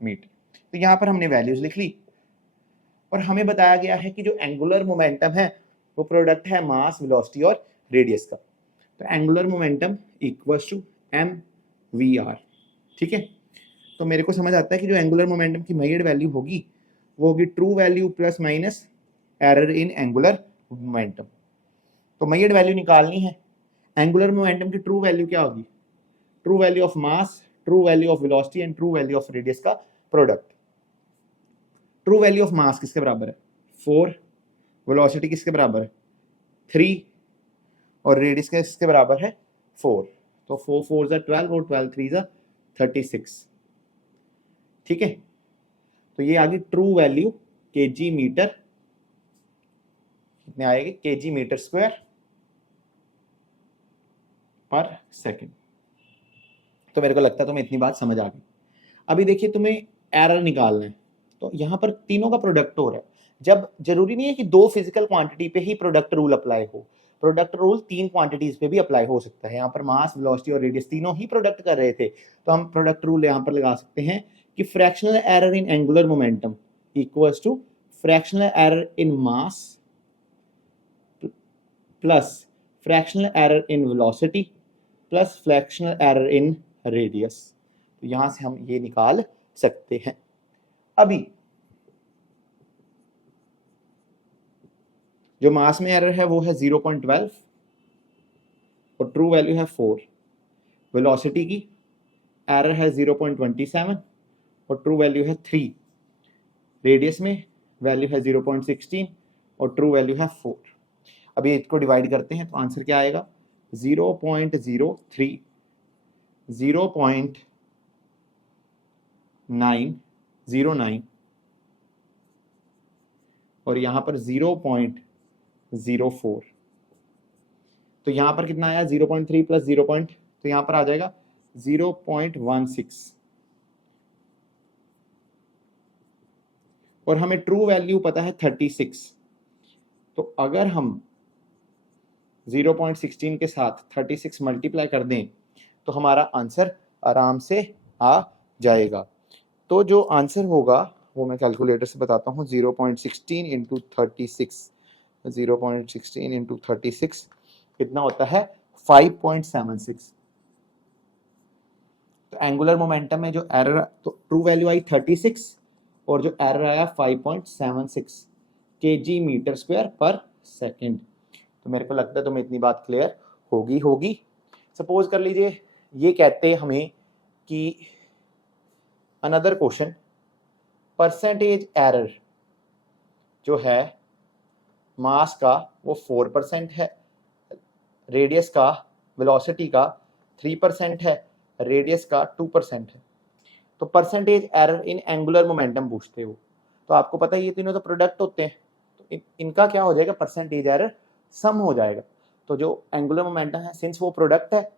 मीटर। तो यहाँ पर हमने वैल्यूज लिख ली और हमें बताया गया है कि जो एंगुलर मोमेंटम है वो प्रोडक्ट है मास, वेलोसिटी और रेडियस का। तो angular momentum equals to mvr। ठीक है, तो मेरे को समझ आता है कि जो एंगुलर मोमेंटम की मेजर्ड वैल्यू होगी वो होगी true value plus minus error in angular momentum. तो मेजर्ड वैल्यू निकालनी है। एंगुलर मोमेंटम की ट्रू वैल्यू क्या होगी? True value of mass, true value of velocity and true value of radius का product. True value of mass किसके बराबर है 4, वेलोसिटी किसके बराबर है 3 और रेडियस किसके बराबर है 4। तो 4 4 जा 12 और 12 3 जा 36। ठीक है, तो ये आ गई ट्रू वैल्यू केजी मीटर, कितने आएगी केजी मीटर स्क्वायर पर सेकेंड। तो मेरे को लगता है तुम्हें इतनी बात समझ आ गई। अभी देखिए, तुम्हें एरर निकालना है, तो यहाँ पर तीनों का प्रोडक्ट हो रहा है। जब जरूरी नहीं है कि दो फिजिकल क्वांटिटी पे ही प्रोडक्ट रूल अप्लाई हो, प्रोडक्ट रूल 3 क्वांटिटीज पे भी अप्लाई हो सकता है। यहाँ पर मास, वेलोसिटी और रेडियस तीनों ही प्रोडक्ट कर रहे थे, तो हम प्रोडक्ट रूल यहाँ पर लगा सकते हैं कि fractional error in angular momentum equals to fractional error in mass plus fractional error in velocity plus fractional error in radius. तो यहां से हम ये निकाल सकते हैं। अभी जो मास में एरर है वो है 0.12 और ट्रू वैल्यू है 4। वेलोसिटी की एरर है 0.27 और ट्रू वैल्यू है 3। रेडियस में वैल्यू है 0.16 और ट्रू वैल्यू है 4। अभी इसको डिवाइड करते हैं तो आंसर क्या आएगा 0.03, 0.909 और यहां पर 0.04। तो यहां पर कितना आया 0.3 प्लस 0. तो यहां पर आ जाएगा 0.16 और हमें ट्रू वैल्यू पता है 36। तो अगर हम 0.16 के साथ 36 मल्टीप्लाई कर दें तो हमारा आंसर आराम से आ जाएगा। तो जो आंसर होगा वो मैं कैलकुलेटर से बताता हूँ। 0.16 इंटू 36, 0.16 इंटू 36 कितना होता है 5.76। तो एंगुलर मोमेंटम में जो एरर, तो ट्रू वैल्यू आई 36 और जो एरर आया 5.76 केजी मीटर स्क्वायर पर सेकेंड। तो मेरे को लगता है तुम्हें इतनी बात क्लियर होगी। सपोज कर लीजिए ये कहते हैं हमें कि अनदर क्वेश्चन, परसेंटेज एरर जो है मास का वो 4% है, रेडियस का, वेलोसिटी का 3% है, रेडियस का 2% है। तो percentage error in angular momentum पूछते हो, तो आपको पता है ये तीनों तो प्रोडक्ट होते हैं, तो इनका क्या हो जाएगा परसेंटेज एरर सम हो जाएगा। तो जो एंगुलर मोमेंटम है सिंस वो प्रोडक्ट है,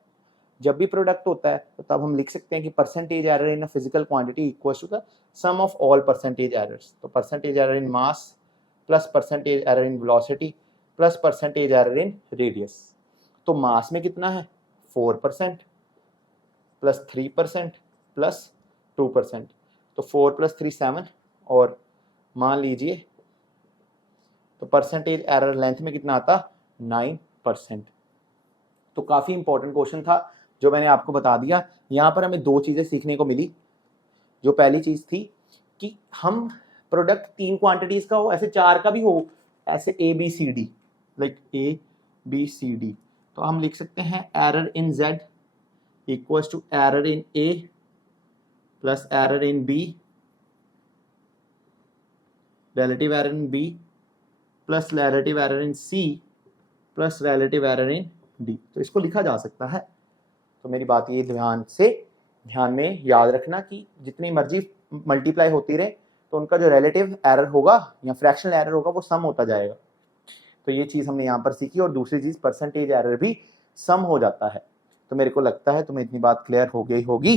जब भी प्रोडक्ट होता है तो तब हम लिख सकते हैं कि percentage error in a physical quantity equals to the sum of all percentage errors. तो percentage error in mass plus percentage error in velocity plus percentage error in radius. तो मास में कितना है 4% प्लस 3% प्लस 2%। तो 4 + 3 7, और मान लीजिए तो परसेंटेज एरर लेंथ में कितना आता, 9%। तो काफ़ी इंपॉर्टेंट क्वेश्चन था जो मैंने आपको बता दिया। यहाँ पर हमें दो चीज़ें सीखने को मिली। जो पहली चीज़ थी कि हम प्रोडक्ट 3 क्वांटिटीज़ का हो, ऐसे 4 का भी हो, ऐसे ABCD, लाइक ABCD, तो हम लिख सकते हैं error in Z equals to error in A plus error in B, relative error in B plus relative error in C प्लस relative error in D। तो इसको लिखा जा सकता है। तो मेरी बात ये ध्यान में याद रखना कि जितनी मर्जी मल्टीप्लाई होती रहे तो उनका जो रिलेटिव एरर होगा या फ्रैक्शनल एरर होगा वो सम होता जाएगा। तो ये चीज़ हमने यहाँ पर सीखी। और दूसरी चीज़, परसेंटेज एरर भी सम हो जाता है। तो मेरे को लगता है तुम्हें इतनी बात क्लियर हो गई होगी।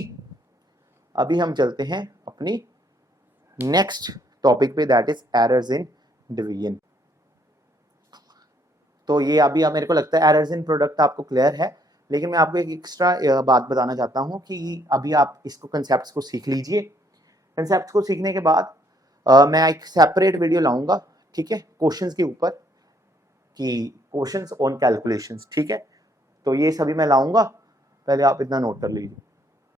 अभी हम चलते हैं अपनी नेक्स्ट टॉपिक पे, that is errors in division. तो ये अभी मेरे को लगता है एरर्स इन प्रोडक्ट आपको क्लियर है, लेकिन मैं आपको एक एक्स्ट्रा बात बताना चाहता हूँ कि अभी आप इसको कंसेप्ट्स को सीख लीजिए। कंसेप्ट्स को सीखने के बाद मैं एक सेपरेट वीडियो लाऊंगा, ठीक है, क्वेश्चंस के ऊपर, कि क्वेश्चंस ऑन कैलकुलेशंस, ठीक है। तो ये सभी मैं लाऊंगा, पहले आप इतना नोट कर लीजिए।